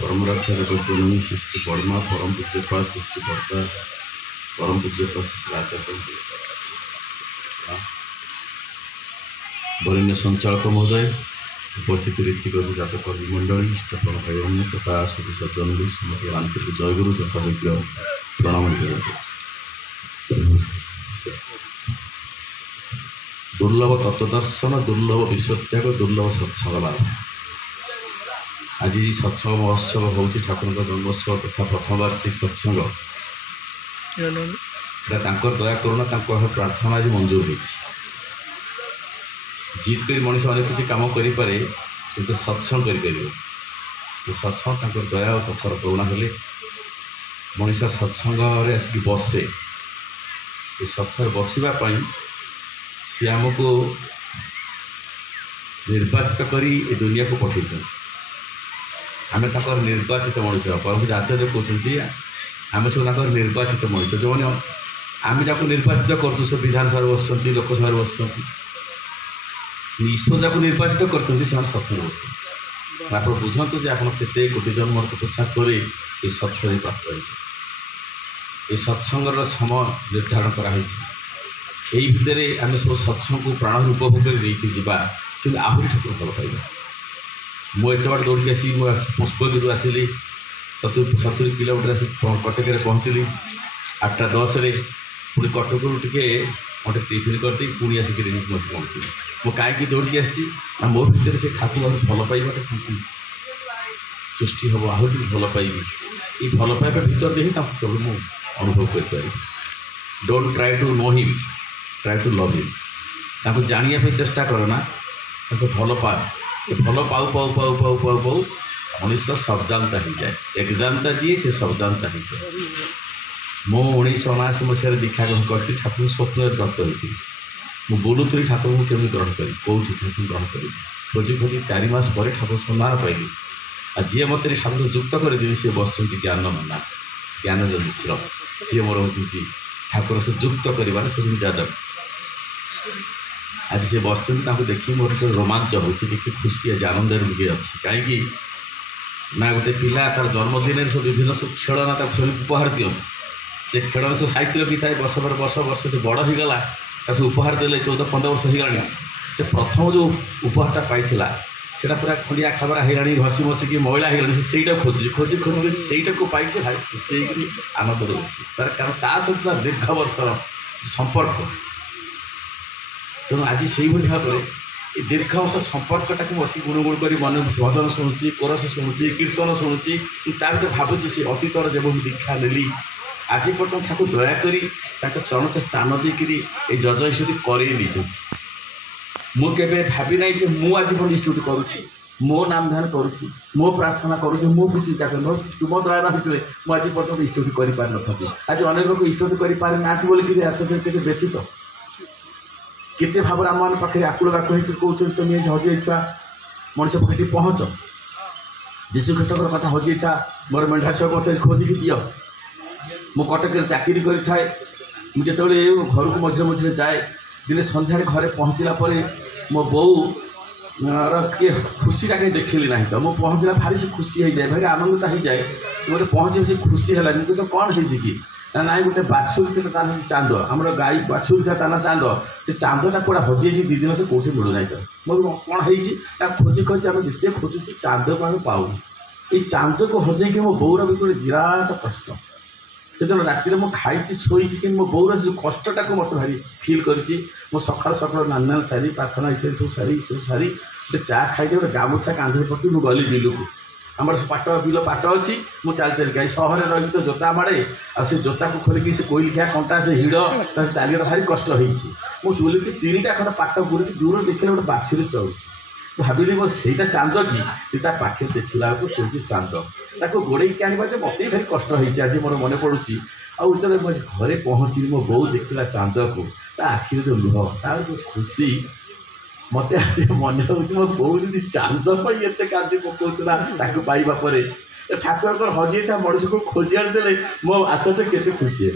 परम रक्षा जगत जननी सृष्टि परमा परम पूज्यपा सृष्टि कर्ता परम पूज्यपा श्री आचार्य वरिण्य संचालक महोदय उपस्थित ऋतिक जाचक मंडली इष्टपण भाई अन्य तथा सती सज्जन समस्त आंतरिक जयगुरु यथायोग्य प्रणाम दुर्लभ तत्वदर्शन दुर्लभ विश्वत्याग दुर्लभ सत्संग लाभ आज सत्संग महोत्सव हूँ ठाकुर जन्मोत्सव तथा प्रथम वार्षिक सत्संग दया करुणा प्रार्थना आज मंजूर हो जीत कर मनीष अनेक किसी कम करे किंतु सत्संग कर सत्संग दया और तथार करुणा हेले मनीष सत्संग आसिक बसे सत्संग बसवाई सी आमको निर्वाचित कर दुनिया को पठे आम निर्वाचित मनीष परम आचार्य कहते आम सब निर्वाचित मनीष जो मैंने आम जहाँ निर्वाचित कर विधानसभा बस लोकसभा बस ईश्वर जहाँ निर्वाचित कर सत्संग बस आप बुझंतु जे आप केते कोटि जन्म तपस्या कर सत्संग प्राप्त ये सत्संगर समय निर्धारण कराई यही भितर आम सब सत्संग को प्राण उपभोग करके जावा कि आहरी ठाकुर भल पाइबा मुझे बाट दौड़ आसी पुष्पगिरी आसली 70 किलोमीटर आसी कटक पहुँचली 8:10 पुणी कटक टे गोटे टिफिन करती पुणी आसिक पहुँचली मो कहीं दौड़ी आसी मो भितर से ठाकुर भल पाइबाटा सृष्टि हम आहरी भल पाइबी ये भल पाइबा भितर ही केवल मुझे अनुभव कर don't try to know him try to love him जानिया चेष्टा करना भल पा भल पाऊ पाऊ पाऊ पाऊ पाऊ पाऊ मनीष सबजानता हो जाए एकजानता जी से सबजानता हो जाए मो 1979 मसीह दीक्षा ग्रहण करती ठाकुर स्वप्न दत्त होती मु बोलूली ठाकुर को केमी ग्रहण करी कौटी ठाकुर ग्रहण करी खोजी खोजी 4 मास पर ठाकुर सम्मान पाइली आ जी मत ठाकुर युक्त कर सी बस ज्ञान मना ज्ञानंद मिश्र सी मोर होती ठाकुर से युक्त कर जाजक आज से बस देखिए मोर रोमांच हो खुशी आज आनंद लुगे अच्छी कहीं ना गोटे पिला तार जन्मदिन सब विभिन्न सब खेलना सब उपहार दिखती से खेल सब साहित्य भी थाए वर्ष पर वर्ष वर्ष जो बड़ होगा सब उपहार देले 14-15 वर्ष होगा से प्रथम जो उपहारटा पाई से पूरा खंडिया खबरा होगा घसी मसिकी मैला होगा से खोजी खोजी खोजी से पाई भाई खुशी आनंद रोचे तार कारण ता सहित दीर्घ वर्षर संपर्क तेणु आज से भाव में दीर्घ वर्ष संपर्कटा को बस गुणगुण कर मन भजन शुणुची कोरस शुणुची कीर्तन शुणुची भर भावुची से अतीतर जब दीक्षा नेली आज पर्यटन ताको दयाकोरी चरण से स्थान देकर ये जज स्तुति करनी मुझे भावी ना जे मुझ स्तुति करुँची मो नाम ध्यान करुँची मो प्रार्थना करुँची मुझे चिंता कर तुम दया ना मुझे आज पर्यटन स्तुति कर पारि न आज अनेक लोग स्तुति कर पारि ना बोलिक आचार्य व्यथित केते भाव आम मान पाखे आकुल बाक कहते तुम ये हजई छुआ मनीष पाखे पहुँच जीशु ख्रीष्टर कथा हजई था मोर मेढ़ा छुआ मत खोजिकी दियो मो कटक चाकरी करें मुझे घर को मझे मझे जाए दिने सन्धार घरे पहुँचला मो बो किए खुशीटा कहीं देखिली ना तो मुझे पहुँचला भारी से खुशी हो जाए भारी आनंदता हो जाए गोटे पहुँचे से खुशी है तो कौन है कि ना गोटे बाछुरी थी चांद आम गाई बाछुरी था ता चांद से चांदटा कौटा हजई 2 दिन से कौटी मिलूना तो मोर कौन है खोजी खोजी आम जिते खोजुचु चांद को आम पाऊँ ये चांद को हजई मो बोर भी विराट कष्ट से राति में खाई शोई कि मो बोर जो कष्टा को मत भारी फिल कर सका सका नान सारी प्रार्थना इत्यादि सब सारी गोटे चा खाई गोटे गामुछा कांधे पकड़ मुझे गली बिल को आम पाट बिल पाट अच्छी मुझे चल चल कहीं सहर रही तो जोता माड़े आ जोता को खोलिकी से कोईलिखिया कंटा से हिड़ चलने भारी कष्ट होती मुझे बुलिकी 3टा खंड पाट बुलिकी दूर देखने गोटे बाछुरी चलुची भाविली मोर सहीटा चांद कि पाखे देखला बेलू से चांद ताको गोड़े के आने मत भारी कष्ट होती आज मोर मन पड़ुची आते घरे पहुँची मो बो देखला चांद को आखिर जो लुह तार जो खुशी मत आज मन हो मो बो जी चांद एत कांदी पकाउला पाइबा ठाकुर हजई था मनीष को खोजी आनीदे मो आचार्य केते खुशी है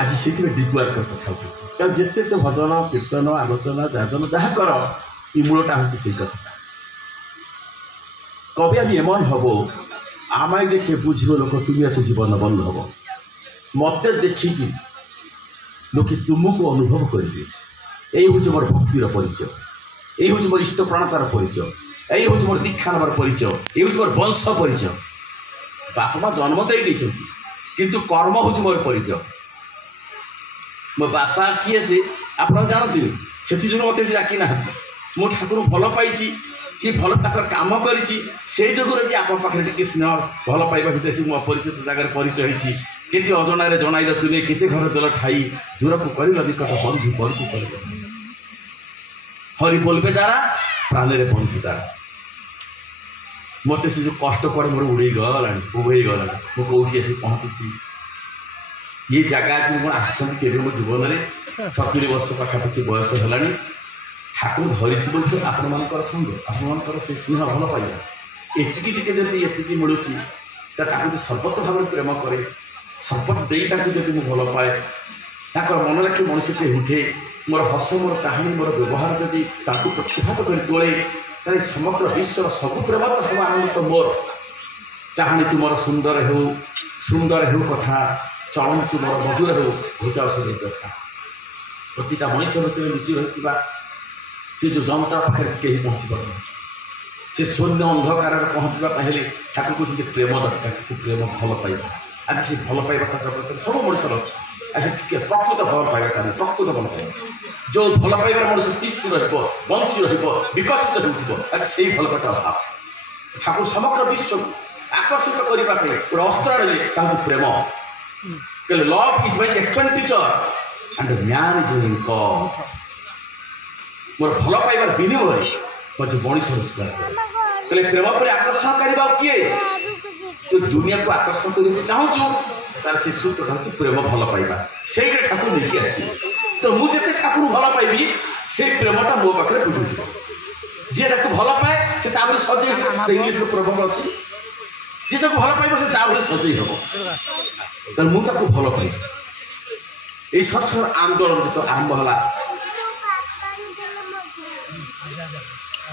आज से डीप वर्क कथा कारण जिते तो भजन कीर्तन आलोचना जाजन जहाँ कर এই মূলটা হচ্ছে সেই কথা। কবে আমি এমন হব আমায় দেখে বুঝিব লোক তুমি আছো জীবন বন্ধব, মতে ଦେଖିକି লোকে ତୁମକୁ ଅନୁଭବ କରିବେ। এই হচ্ছে মোর ভক্তির পরিচয়, এই হচ্ছে মোর ইষ্টপ্রাণতার পরিচয়, এই হচ্ছে মোর দীক্ষা নেবার পরিচয়, এই হচ্ছে মোর বংশ পরিচয়। বাপা মা জন্ম ଦେଇଛନ୍ତି কিন্তু কর্ম হচ্ছে মোর পরিচয়। ମୋ ବାପା କିଏ ସେ ଆପଣ ଜାଣନ୍ତିନି, ସେଥିଯୋଗୁଁ ମୋତେ ଏଠି ଡାକି ନାହାନ୍ତି। ମୁଁ ଠାକୁର ଭଲ ପାଇଛି, ଯିଏ ଭଲ ତାଙ୍କର କାମ କରିଛି ସେଇ ଯୋଗୁଁରେ ଯେ ଆପଣଙ୍କ ପାଖରେ ଟିକେ ସ୍ନେହ ଭଲ ପାଇବା ଭିତରେ ସେ ମୋ ଅପରିଚିତ ଜାଗାରେ ପରିଚୟ ହେଇଛି। କେତେ ଅଜଣାରେ ଜଣାଇଲ ତୁମେ, କେତେ ଘର ଦେଲ ଠାଇ, ଦୂରକୁ କରିଲ ନିକଟ ବନ୍ଧୁ ବନ୍ଧୁ କରିଲ। ହରି ବୋଲବେ ଯାରା ପ୍ରାଣରେ ବନ୍ଧୁ ତାରା। ମୋତେ ସେ ଯେଉଁ କଷ୍ଟ ପରେ ମୋର ଉଡ଼େଇ ଗଲାଣି, ଉଭେଇ ଗଲାଣି। ମୁଁ କେଉଁଠି ଆସି ପହଞ୍ଚିଛି। ये जगह आज मैं आसती केवे मो जीवन में 70 वर्ष पाखापाखि बयस है ठाकुर धरी बोलते आपण मानकर संग आपण से स्नेह भल पाइबा एतिकी टिके जदि एतिकी मिलूँ तो सर्वत भाव प्रेम करे सर्वत दे जब मुझे भल पाए मन रखी मनुष्य उठे मोर हस मोर चाहनी मोर व्यवहार जदि प्रतिभात कर तोले ताले समग्र विश्व सब प्रेम तो सब आनंद तो मोर चाहनी तुम सुंदर हो कथा चलन तुम मधुर हो घुचाओ से कथा प्रतिटा मनुष्य भर लुचि रही सी जो जनता पाखे कहीं पहुँची पार से शून्य अंधकार पहुँचवा हेले ठाकुर कहते प्रेम दरकार प्रेम भल पाइबा आज से भल पाइबाटा जगत सब मनुष्य अच्छे आज टे प्रकृत भल पाइबाटा नहीं प्रकृत भल पाइबा जो भल पाइबार मनुष्य तिष्ठि बंची विकसित हो आज से भल पाइबा अभाव ठाकुर समग्र विश्व आकर्षित करने गोटे अस्त्र आने प्रेम कहले love is my expenditure and man is in God मोर भल पाइबार विनिमय मुझे मनीष कहले प्रेम पर आकर्षण करवा किए तो दुनिया को आकर्षण करने चाहूँ तार से सूत्र कहते प्रेम भल पाइबा से ठाकुर नहीं आसती तो मुझे ठाकुर भल पाइबी से प्रेमटा मो पाखे बुझुथ जी भल पाए से सजे इंग्लीश प्रभाव अच्छी जी भल पाइब से सजे हम तो मुझे भल पाइबी ये सत्संग आंदोलन जो आरंभ है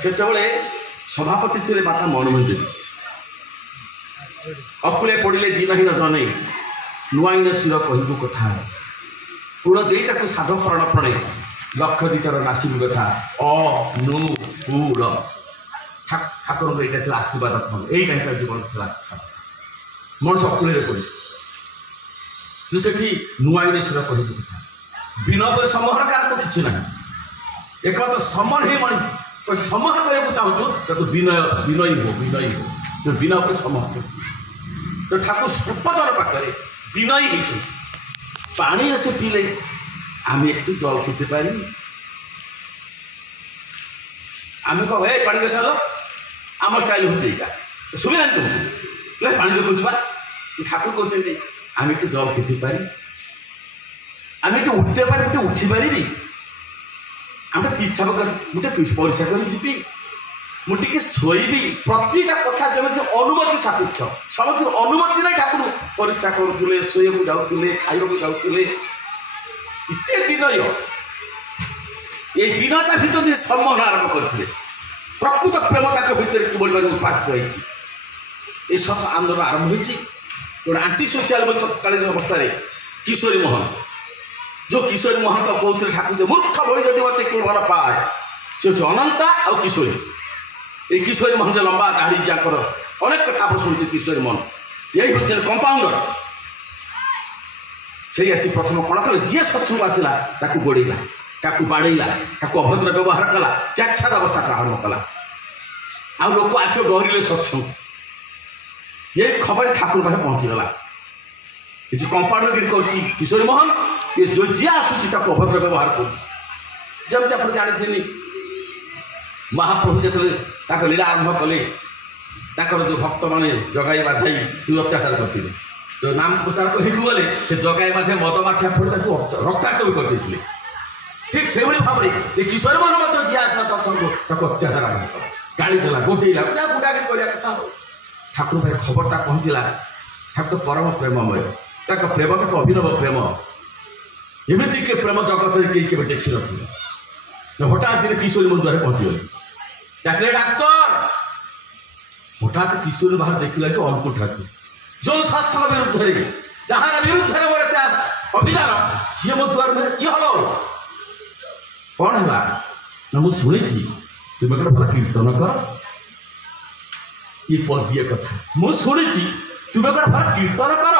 से सभापति थे माता मनमोहन देवी अकुले पड़े दिनहीन जन नुआईन शिर कहबू कथा कूल दे साध प्रण प्रणय लक्ष दीतर नासिबू कथा अ नु कूल ठाकुर यहाँ आशीर्वादात्मक यही जीवन था मनुष्य अकुले पड़े जो से नुआईन शिर कहबू कथा बिना पर समहर कार को किसी ना एक तो समन ही मणि समन करने चाहूँ विनय विनयी हो तो बिना पर समन कर तो ठाकुर सर्वजन पाखे विनयी हो पानी आसे पीले आम एक जल खेते पारि आम कह पानी दे साल आम स्टाइल हो सुविधा तुमको पानी खोजा ठाकुर कहते आम एक जल खेते पारि आम एक उठते पारि उठी पारि आम पिछा गोटे परिसा कर मुझे शोबी प्रतिटा कथा जमी अनुमति सापेक्ष समझ अनुमति ना ठाकुर परिसा करुले शोक जाऊे खाइबा जाऊे इतने विनय ये विनयता भर सम्मान आरंभ करते प्रकृत प्रेमता भितर किभली उपासित होती सच आंदोलन आरंभ हो आंटी सोशियाल तत्कालीन अवस्था किशोरी मोहन जो किशोरी मोहन का कहते ठाकुर मूर्ख भरी जब मत किए भल पाए से अनंता आ किशोरी ये किशोरी मोहन जो लंबा दाढ़ी जाकर अनेक कथा आप शुणुचे किशोरी मोहन यही हूँ कंपाउंडर से आसी प्रथम कौन कले जी सत्संग आसला गोड़ेला ताकू बाड़ेला ताकू अभद्र व्यवहार कला चाक्षाद अवस्था आरंभ कला आ लोक आस डरिले सत्संग ये खबर ठाकुर पाखे पहुँचीगला ये कंपाउंडर गिरी किशोरी मोहन ये जो जी आसूसी अभद्र व्यवहार करमती आप जानते महाप्रभु जो लीला आरंभ कले जो भक्त मैंने जगाई बाधाई तू अत्याचार करते जो नाम प्रचार कहू गले से जगाई बाधे मद माठिया पड़े रक्ताक्त भी करते ठीक से भाव में किशोर मोहन जी आसला सत्संग अत्याचार आरंभ कला गाड़ी देला गोटेला गुंडागिरी करने कथा ठाकुर भाई खबरटा पहुँचला ठाकुर तो परम प्रेममय प्रेम तो अभिनव प्रेम एमती के प्रेम जगत कहीं के देखी न हठात दिन किशोरी मोहन द्वारा पहुँचीगली ডাকলে ডাক্তার। হঠাৎ কিশোর বাহার দেখিলা কি অল্প ঠাকুর ଯୋଉ ଶାସକ ବିରୁଦ୍ଧରେ ଯାହାର ବିରୁଦ୍ଧରେ ମୋର ଏତେ ଅଭିଯାନ ସିଏ ମୋ ଦୁଆର ମୁହଁରେ କି ହଲ କଣ ହେଲା ନା ମୁଁ ଶୁଣିଛି ତୁମେ ଗୋଟେ ଭଲ କୀର୍ତ୍ତନ କର। ଇଏ ପଦିଏ କଥା ମୁଁ ଶୁଣିଛି ତୁମେ ଗୋଟେ ଭଲ କୀର୍ତ୍ତନ କର।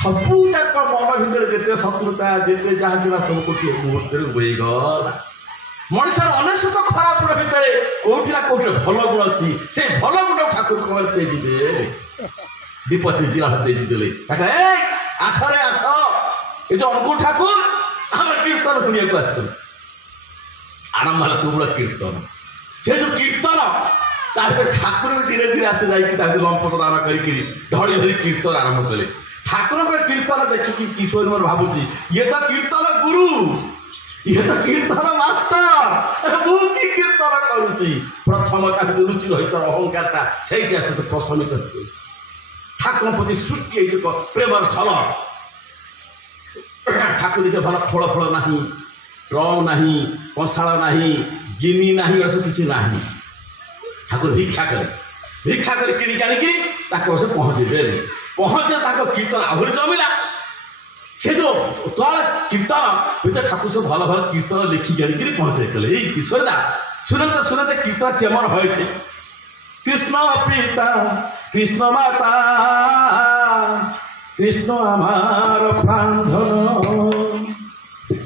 ସବୁ ଯାକ ମନ ଭିତରେ ଯେତେ ଶତ୍ରୁତା ଯେତେ ଯାହା ଥିଲା ସବୁ ଗୋଟିଏ ମୁହୂର୍ତ୍ତରେ ବୋହିଗଲା। ମଣିଷର ଅନେଶତ ଖରାପ ଗୁଣ ଭିତରେ କୋଉଠି ନା କୋଉଠି ଭଲ ଗୁଣ ଅଛି। ସେ ଭଲ ଗୁଣ ଠାକୁର କମରେ ତେଜିବେ ଦୀପ ତେଜି ତେଜି ଦେଲେ ଆସରେ ଆସ ଏ ଯୋଉ ଅଙ୍କୁର ଠାକୁର ଆମର କୀର୍ତ୍ତନ ଶୁଣିବାକୁ ଆସିଛୁ। ଆରମ୍ଭ ହେଲା ତୁମର କୀର୍ତ୍ତନ। ସେ ଯୋଉ କୀର୍ତ୍ତନ ତା ଭିତରେ ଠାକୁର ବି ଧୀରେ ଧୀରେ ଆସି ଯାଇକି ତା ଭିତରେ ଲମ୍ପ ପ୍ରଦାନ କରିକିରି ଢଳି ଧରି କୀର୍ତ୍ତନ ଆରମ୍ଭ କଲେ। ଠାକୁରଙ୍କ କୀର୍ତ୍ତନ ଦେଖିକି କିଶୋର ମୋର ଭାବୁଛି ଇଏ ତ କୀର୍ତ୍ତନ ଗୁରୁ, ଇଏ ତ କୀର୍ତ୍ତନ ମାଷ୍ଟର, ମୁଁ କି କୀର୍ତ୍ତନ କରୁଛି। ପ୍ରଥମ ତାକୁ ରୁଚି ରହିତ ଅହଙ୍କାରଟା ସେଇଠି ଆସି ପ୍ରଶମିତ ହେଇଯାଇଛି। ଠାକୁରଙ୍କ ପ୍ରତି ସୃଷ୍ଟି ହେଇଛି ପ୍ରେମର ଛଳ। ଠାକୁର ଯେ ଭଲ ଫଳ ଫଳ ନାହିଁ, ରଙ୍ଗ ନାହିଁ, କଂସାଳ ନାହିଁ, ଗିନି ନାହିଁ, ଏଗୁଡ଼ା ସବୁ କିଛି ନାହିଁ। ଠାକୁର ଭିକ୍ଷା କରି କିଣିକି ଆଣିକି ତାକୁ ସେ ପହଞ୍ଚେଇ ଦେଲେ। ପହଞ୍ଚେ ତାଙ୍କ କୀର୍ତ୍ତନ ଆହୁରି ଜମିଲା। ସେ ଯୋଉ ତଳେ କୀର୍ତ୍ତନ ভিতরে ঠাকুর সব ভালো ভালো কীর্তন লিখিকি আনিকি পৌঁছাই গেলে। এই কিশোরদা শুনতে শুনতে কীর্তন কেমন হয়েছে। কৃষ্ণ পিতা কৃষ্ণ মাতা কৃষ্ণ আমার প্রাণধন,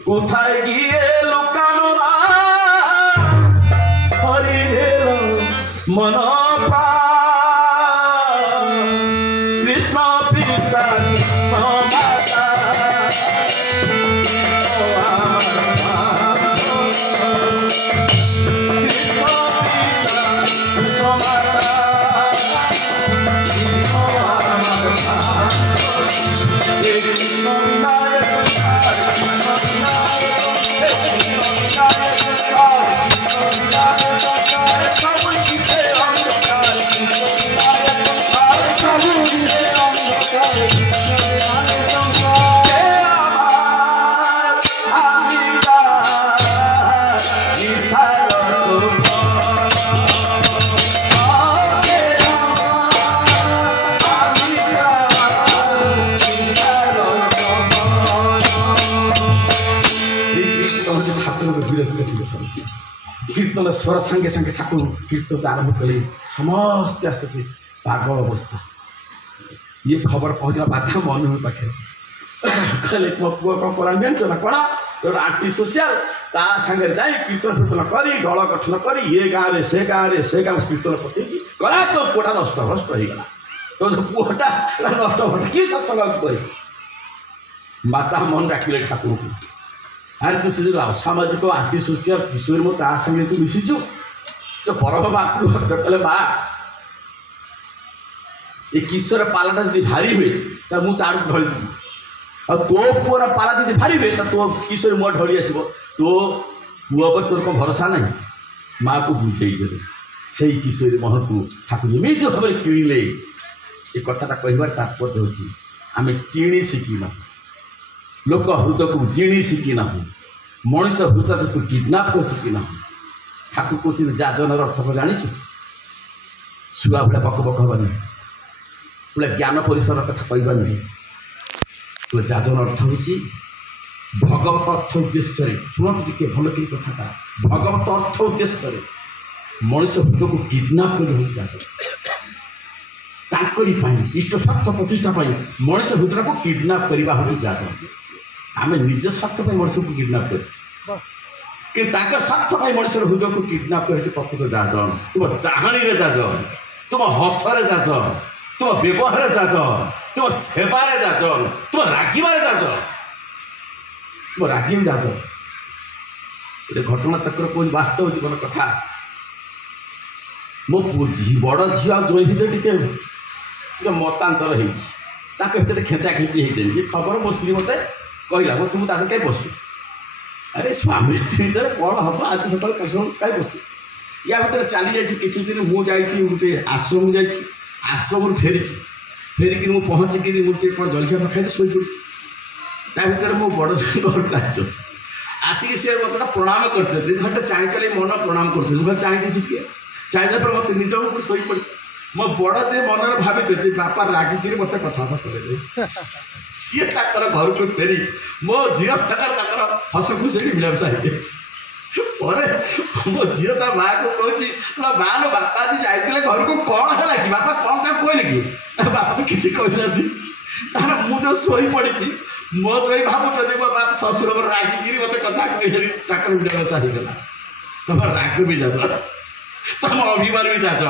কোথায় গিয়ে লুকানো না হরিরে মন প্রাণ। কৃষ্ণ পিতা কৃষ্ণ মাতা কীর্তন স্বর সাঙ্গে সাঙ্গে ঠাকুর কীর্তন আরম্ভ কলে। সমস্তে আস্তে আস্তে পাগল অবস্থা। ইয়ে খবর পৌঁছলা বাধা মনোহর পাখে। କହିଲେ ତୁମ ପୁଅ କ'ଣ କରାନ୍ତି ଜାଣିଛ ନା କ'ଣ? ଗୋଟେ ଆଣ୍ଟି ସୋସିଆଲ ତା ସାଙ୍ଗରେ ଯାଇ କୀର୍ତ୍ତନ ଫୀର୍ତ୍ତନ କରି ଦଳ ଗଠନ କରି ଏ ଗାଁରେ ସେ ଗାଁରେ କୀର୍ତ୍ତନ ପକେଇକି କଲା ତୋ ପୁଅଟା ନଷ୍ଟ ଭ୍ରଷ୍ଟ ହେଇଗଲା। ତୋ ପୁଅଟା ନଷ୍ଟ ଭ୍ରଷ୍ଟ କି ସତ୍ସଙ୍ଗ କରିବ। ମାତା ମନ ଡାକିଲେ ଠାକୁରଙ୍କୁ, ଆରେ ତୁ ସେ ଯେଉଁ ଅସାମାଜିକ ଆଣ୍ଟି ସୋସିଆଲ କିଶୋର ମୋ ତା ସାଙ୍ଗରେ ତୁ ମିଶିଛୁ। ସେ ପରମ ମାତୃଭକ୍ତ କହିଲେ ମା ଏ କିଶୋର ପାଲାଟା ଯଦି ଭାରି ହୁଏ ତାହେଲେ ମୁଁ ତା ଆଡ଼କୁ ଢଳିଯିବି। ଆଉ ତୋ ପୁଅର ପାଲା ଯଦି ଭାରି ହୁଏ ତା ତୋ କିଶୋର ମୋ ଢଳି ଆସିବ। ତୋ ପୁଅ ଉପରେ ତୋର କ'ଣ ଭରସା ନାହିଁ। ମାଆକୁ ବୁଝେଇ ଦେଲେ। ସେଇ କିଶୋରୀ ମହଲକୁ ଠାକୁର ଏମିତି ଭାବରେ କିଣିଲେ। ଏ କଥାଟା କହିବାର ତାତ୍ପର୍ଯ୍ୟ ହେଉଛି ଆମେ କିଣି ଶିଖିନାହୁଁ, ଲୋକ ହୃଦୟକୁ ଜିଣି ଶିଖିନାହୁଁ, ମଣିଷ ହୃଦୟକୁ କିଡନାପ କରି ଶିଖିନାହୁଁ। ଠାକୁର କହୁଛନ୍ତି ଯାଜନର ଅର୍ଥ ଜାଣିଛୁ? ଶୁଆ ଭଳିଆ ବକ ବକ ହେବାନି, ପୁରା ଜ୍ଞାନ ପରିସର କଥା କହିବାନି। ଯାଜନ ଅର୍ଥ ହେଉଛି ଭଗବତ ଅର୍ଥ ଉଦ୍ଦେଶ୍ୟରେ। ଶୁଣନ୍ତୁ ଟିକେ ଭଲ କି କଥାଟା। ଭଗବତ ଅର୍ଥ ଉଦ୍ଦେଶ୍ୟରେ ମଣିଷ ହୃଦୟକୁ କିଡନାପ କରି ହେଉଛି ଯାଜନ। ତାଙ୍କରି ପାଇଁ ଇଷ୍ଟ ସ୍ୱାର୍ଥ ପ୍ରତିଷ୍ଠା ପାଇଁ ମଣିଷ ହୃଦୟକୁ କିଡନାପ କରିବା ହେଉଛି ଯାଜନ। ଆମେ ନିଜ ସ୍ୱାର୍ଥ ପାଇଁ ମଣିଷକୁ କିଡନାପ କରିଛୁ, କିନ୍ତୁ ତାଙ୍କ ସ୍ୱାର୍ଥ ପାଇଁ ମଣିଷର ହୃଦୟକୁ କିଡନାପ କରିଛି ପ୍ରକୃତ ଯାଜନ। ତୁମ ଚାହାଣୀରେ ଯାଜନ, ତୁମ ହସରେ ଯାଜନ, ତୁମ ବ୍ୟବହାରରେ ଯାଜନ, ତୁମ ସେବାରେ ଯାଜନ, ତୁମ ରାଗିବାରେ ଯାଜନ, ତୁମ ରାଗି ଯାଜନ। ଗୋଟେ ଘଟଣା ଚକ୍ର କହୁଛି ବାସ୍ତବ ଜୀବନ କଥା। ମୋ ବଡ଼ ଝିଅ ଆଉ ଜୋଇଁ ଭିତରେ ଟିକେ ମତାନ୍ତର ହେଇଛି। ତାଙ୍କ ଭିତରେ ଖେଞ୍ଚା ଖେଞ୍ଚି ହେଇଛନ୍ତି। ଏ ଖବର ମୋ ସ୍ତ୍ରୀ ମୋତେ କହିଲା, ମୁଁ ତୁ ତା କାହିଁ ବସୁ? ଆରେ ସ୍ୱାମୀ ସ୍ତ୍ରୀ ଭିତରେ କ'ଣ ହେବ? ଆଜି ସକାଳେ କାହିଁ ବସୁ? ୟା ଭିତରେ ଚାଲି ଯାଇଛି କିଛି ଦିନ। ମୁଁ ଯାଇଛି ଗୋଟେ ଆଶ୍ରମକୁ ଯାଇଛି। ଆଶ୍ରମରୁ ଫେରିକିରି ମୁଁ ପହଞ୍ଚିକିରି ମୁଁ ଟିକେ କ'ଣ ଜଳଖିଆ ଖାଇତେ ଶୋଇପଡ଼ିଛି। ତା ଭିତରେ ମୋ ବଡ଼ ଝିଅ ଘରକୁ ଆସିଛନ୍ତି। ଆସିକି ସିଏ ମୋତେ ପ୍ରଣାମ କରିଛନ୍ତି, ଘଣ୍ଟେ ଚାହିଁଥିଲେ ମନ ପ୍ରଣାମ କରୁଛନ୍ତି। ମୁଁ ଚାହିଁଛି କିଏ ଚାହିଁଲା ପରେ ମୋତେ ନିଦ ଉପରେ ଶୋଇପଡ଼ିଛି। ମୋ ବଡ଼ ଯେ ମନରେ ଭାବିଛନ୍ତି ବାପା ରାଗିକିରି ମୋତେ କଥାବାର୍ତ୍ତା କରେଇଲେ। ସିଏ ତାଙ୍କର ଘରକୁ ଫେରି ମୋ ଝିଅ ସାଙ୍ଗରେ ତାଙ୍କର ହସ ଖୁସିରେ ମିଳାମିଶା ହେଇଯାଇଛି। ପରେ ମୋ ଝିଅ ତା ମାଆକୁ କହୁଛି, ମା ଲୋ ବାପା ଆଜି ଯାଇଥିଲେ ଘରକୁ, କ'ଣ ହେଲା କି ବାପା, କ'ଣ ତାକୁ କହିଲେ କି? ବାପା ତ କିଛି କହିନାହାନ୍ତି। ତାହେଲେ ମୁଁ ଯେଉଁ ଶୋଇପଡ଼ିଛି ମୋ ଯୋଇ ଭାବୁଛନ୍ତି ମୋ ବାପା ଶ୍ୱଶୁର ମୋର ରାଗିକିରି ମୋତେ କଥା କହିଦେଲି, ତାଙ୍କର ମିଳାମିଶା ହେଇଗଲା। ତମ ରାଗ ବି ଯାଚ, ତମ ଅଭିମାନ ବି ଯାଚ,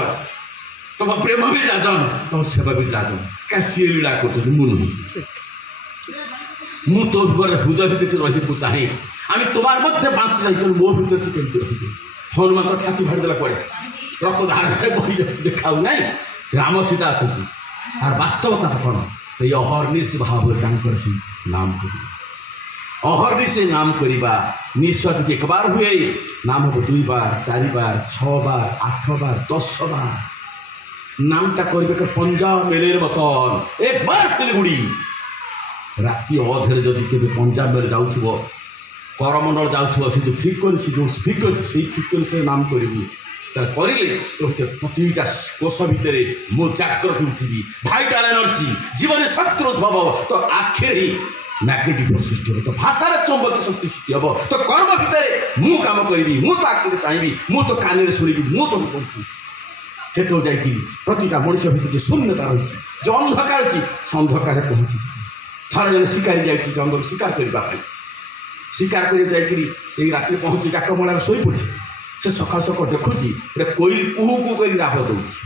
ତମ ପ୍ରେମ ବି ଯାଚନ, ତମ ସେବା ବି ଯାଚନ। କାହିଁ ସିଏ ଲୀଳା କରୁଛନ୍ତି, ମୁଁ ନୁହେଁ। ମୁଁ ତୋ ଉପରେ ହୃଦୟ ଭିତରେ ରହିବାକୁ ଚାହେଁ। আমি তোমার মধ্যে বাঁচতে চাই, কিন্তু ମୋ ଭିତରେ ସେ କେମିତି ରହିବେ? ହନୁମାନ ତ ଛାତି ଫାଡ଼ିଦେଲା ପଡ଼େ, ରକ୍ତ ଧାର ଧାରେ ବହି ଯାଉଛି, ଦେଖାଉ ନାହିଁ। ରାମ ସୀତା ଅଛନ୍ତି, আর ବାସ୍ତବତା ତ କ'ଣ? এই অহর্নিশ ভাবে ତାଙ୍କର ସେ ନାମ କରିବା, অহর্নিশে নাম କରିବା। নিঃশ্বাস যদি একবার হুয়ে নাম হব 2 বার 4 বার 6 বার 8 বার 10 বার। নামটা করবে পঞ্জাব মেলের মতন একবার শিলিগুড়ি। রাতি অধেরে যদি কেবে পঞ্জাব মেলে যাউথিব, করমণ্ডল যাউথিব, সে যে ফ্রিকোয়েন্সি যে ফ্রিকোয়েন্সি সেই ফ্রিকোয়েন্সিরে নাম করবু। তাহলে করিলে তোর প্রতিটা কোষ ভিতরে মো জাগ্রত উঠিবি, ভাইটাল এনার্জি, জীবনে শক্তি উদ্ভব, তো আখেরে ম্যাগনেটিক সৃষ্টি হব, তো ভাষার চৌম্বকীয় শক্তি সৃষ্টি হব, তো কর্ম ভিতরে মু কাম করবি, মু তো আখিরে চাইবি, মু তো কানে শুনিবি, মু তো করবি। সেটাও যাইকি প্রতিটা মনুষ্য ভিতরে যে শূন্যতা রয়েছে, যে অন্ধকার ଅଛି ସେ ଅନ୍ଧକାରରେ ପହଞ୍ଚିଯିବ। ଥରେ ଜଣେ ଶିକାରୀ ଯାଇଛି ଜଙ୍ଗଲ ଶିକାର କରିବା ପାଇଁ, ଶିକାର କରି ଯାଇକିରି ଏଇ ରାତିରେ ପହଞ୍ଚି ଡାକମଳାରେ ଶୋଇପଡ଼ିଛି। ସେ ସକାଳୁ ସକାଳୁ ଦେଖୁଛି ଗୋଟେ କୋଇଲି କୁହୁ କୁହୁ କରି ରାବ ଦେଉଛି।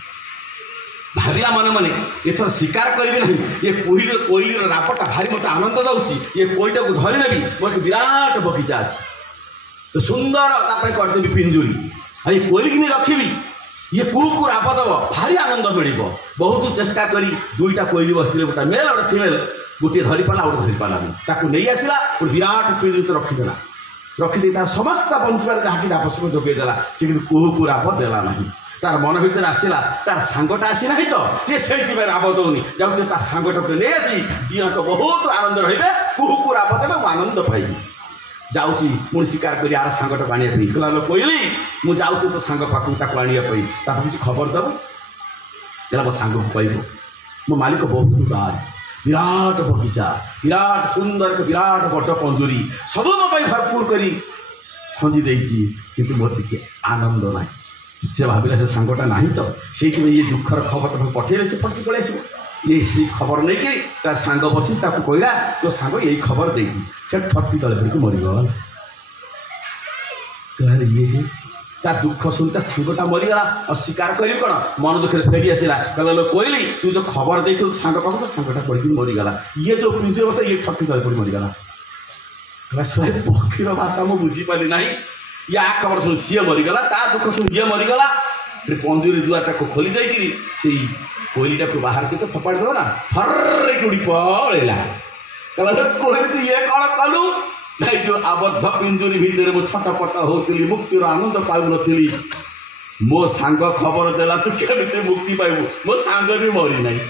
ଭାବିଲା ମନେ ମନେ ଏଥର ଶିକାର କରିବି ନାହିଁ, ଏ କୋଇଲିର ରାବଟା ଭାରି ମୋତେ ଆନନ୍ଦ ଦେଉଛି, ଏ କୋଇଲିଟାକୁ ଧରି ନେବି, ମୋର ଏକ ବିରାଟ ବଗିଚା ଅଛି, ସୁନ୍ଦର ତା ପାଇଁ କରିଦେବି ପିଞ୍ଜୁରି, ଆଉ ଏ କୋଇଲିକି ନେଇ ରଖିବି, ଇଏ କୁହୁକୁ ରାବ ଦେବ, ଭାରି ଆନନ୍ଦ ମିଳିବ। ବହୁତ ଚେଷ୍ଟା କରି 2ଟା କୋଇଲି ବସିଥିଲେ, ଗୋଟେ ମେଲ୍ ଗୋଟେ ଫିମେଲ୍, ଗୋଟିଏ ଧରିପାରିଲା ଆଉ ଗୋଟେ ଧରିପାରିଲାନି। ତାକୁ ନେଇ ଆସିଲା, ଗୋଟେ ବିରାଟ ପିଞ୍ଜୁରି ରଖିଦେଲା, ରଖିଦେଇ ତାର ସମସ୍ତ ବଞ୍ଚିବାରେ ଯାହାକି ଆବଶ୍ୟକ ଯୋଗାଇ ଦେଲା। ସେ କିନ୍ତୁ କୁହୁକୁ ରାବ ଦେଲା ନାହିଁ। ତାର ମନ ଭିତରେ ଆସିଲା ତାର ସାଙ୍ଗଟା ଆସିନାହିଁ ତ, ସେ ସେଇଥିପାଇଁ ରାବ ଦେଉନି, ଯାଉଛି ତା ସାଙ୍ଗଟାକୁ ନେଇ ଆସି ଦିଅଙ୍କ ବହୁତ ଆନନ୍ଦ ରହିବେ, କୁହୁକୁ ରାବ ଦେବେ, ମୁଁ ଆନନ୍ଦ ପାଇବି। ଯାଉଛି ପୁଣି ଶିକାର କରି ଆର ସାଙ୍ଗଟାକୁ ଆଣିବା ପାଇଁ। କହିଲା ଲୋ କୋଇଲି, ମୁଁ ଯାଉଛି ତ ସାଙ୍ଗ ପାଖକୁ ତାକୁ ଆଣିବା ପାଇଁ, ତାକୁ କିଛି ଖବର ଦେବୁ? କହିଲା ମୋ ସାଙ୍ଗକୁ କହିବ, ମୋ ମାଲିକ ବହୁତ ଉଦାର, ବିରାଟ ବଗିଚା, ବିରାଟ ସୁନ୍ଦର ଏକ ବିରାଟ ବଡ଼ ପଞ୍ଜୁରୀ, ସବୁ ମୋ ପାଇଁ ଭରପୁର କରି ଖଞ୍ଜି ଦେଇଛି, କିନ୍ତୁ ମୋର ଟିକେ ଆନନ୍ଦ ନାହିଁ। ସେ ଭାବିଲା ସେ ସାଙ୍ଗଟା ନାହିଁ ତ, ସେଇଥିପାଇଁ ଇଏ ଦୁଃଖର ଖବର ତାକୁ ପଠେଇଲେ ସେ ଫଟକି ପଳେଇ ଆସିବ। ଇଏ ସେଇ ଖବର ନେଇକି ତାର ସାଙ୍ଗ ବସି ତାକୁ କହିଲା, ତୋ ସାଙ୍ଗ ଏଇ ଖବର ଦେଇଛି। ସେ ଠକି ତଳେ ପଡ଼ିକି ମରିଗଲା। କହିଲା ଇଏ ତା ଦୁଃଖ ଶୁଣି ତା ସାଙ୍ଗଟା ମରିଗଲା, ଆଉ ଶିକାର କରିବି କ'ଣ? ମନ ଦୁଃଖରେ ଫେରି ଆସିଲା। କହିଲା ଲୋ କୋଇଲି, ତୁ ଯେଉଁ ଖବର ଦେଇଥିଲୁ ସାଙ୍ଗ ପାଖକୁ, ତ ସାଙ୍ଗଟା ପଡ଼ିକି ମରିଗଲା। ଇଏ ଯେଉଁ ପିଞ୍ଜୁରି ବସିଲା, ଇଏ ଠକି ତଳେ ପଡ଼ି ମରିଗଲା। କହିଲା ସେ ପକ୍ଷୀର ଭାଷା ମୁଁ ବୁଝିପାରିଲି ନାହିଁ, ୟା ଖବର ଶୁଣି ସିଏ ମରିଗଲା, ତା ଦୁଃଖ ଶୁଣି ଇଏ ମରିଗଲା। ପଞ୍ଜୁରୀ ଦୁଆରଟାକୁ ଖୋଲି ଦେଇକିରି ସେଇ କୋଇଲିଟାକୁ ବାହାରକୁ ତ ଫୋପାଡ଼ି ଦେବ ନା, ଫର୍ରେକି ଉଡ଼ି ପଳେଇଲା। କହିଲା କୋଇଲି ତୁ ଇଏ କ'ଣ କଲୁ? ନାଇଁ, ଯେଉଁ ଆବଦ୍ଧ ପିଞ୍ଜୁରୀ ଭିତରେ ମୁଁ ଛଟପଟ ହେଉଥିଲି, ମୁକ୍ତିର ଆନନ୍ଦ ପାଉନଥିଲି, ମୋ ସାଙ୍ଗ ଖବର ଦେଲା ତୁ କେମିତି ମୁକ୍ତି ପାଇବୁ, ମୋ ସାଙ୍ଗ ବି ମରିନାହିଁ।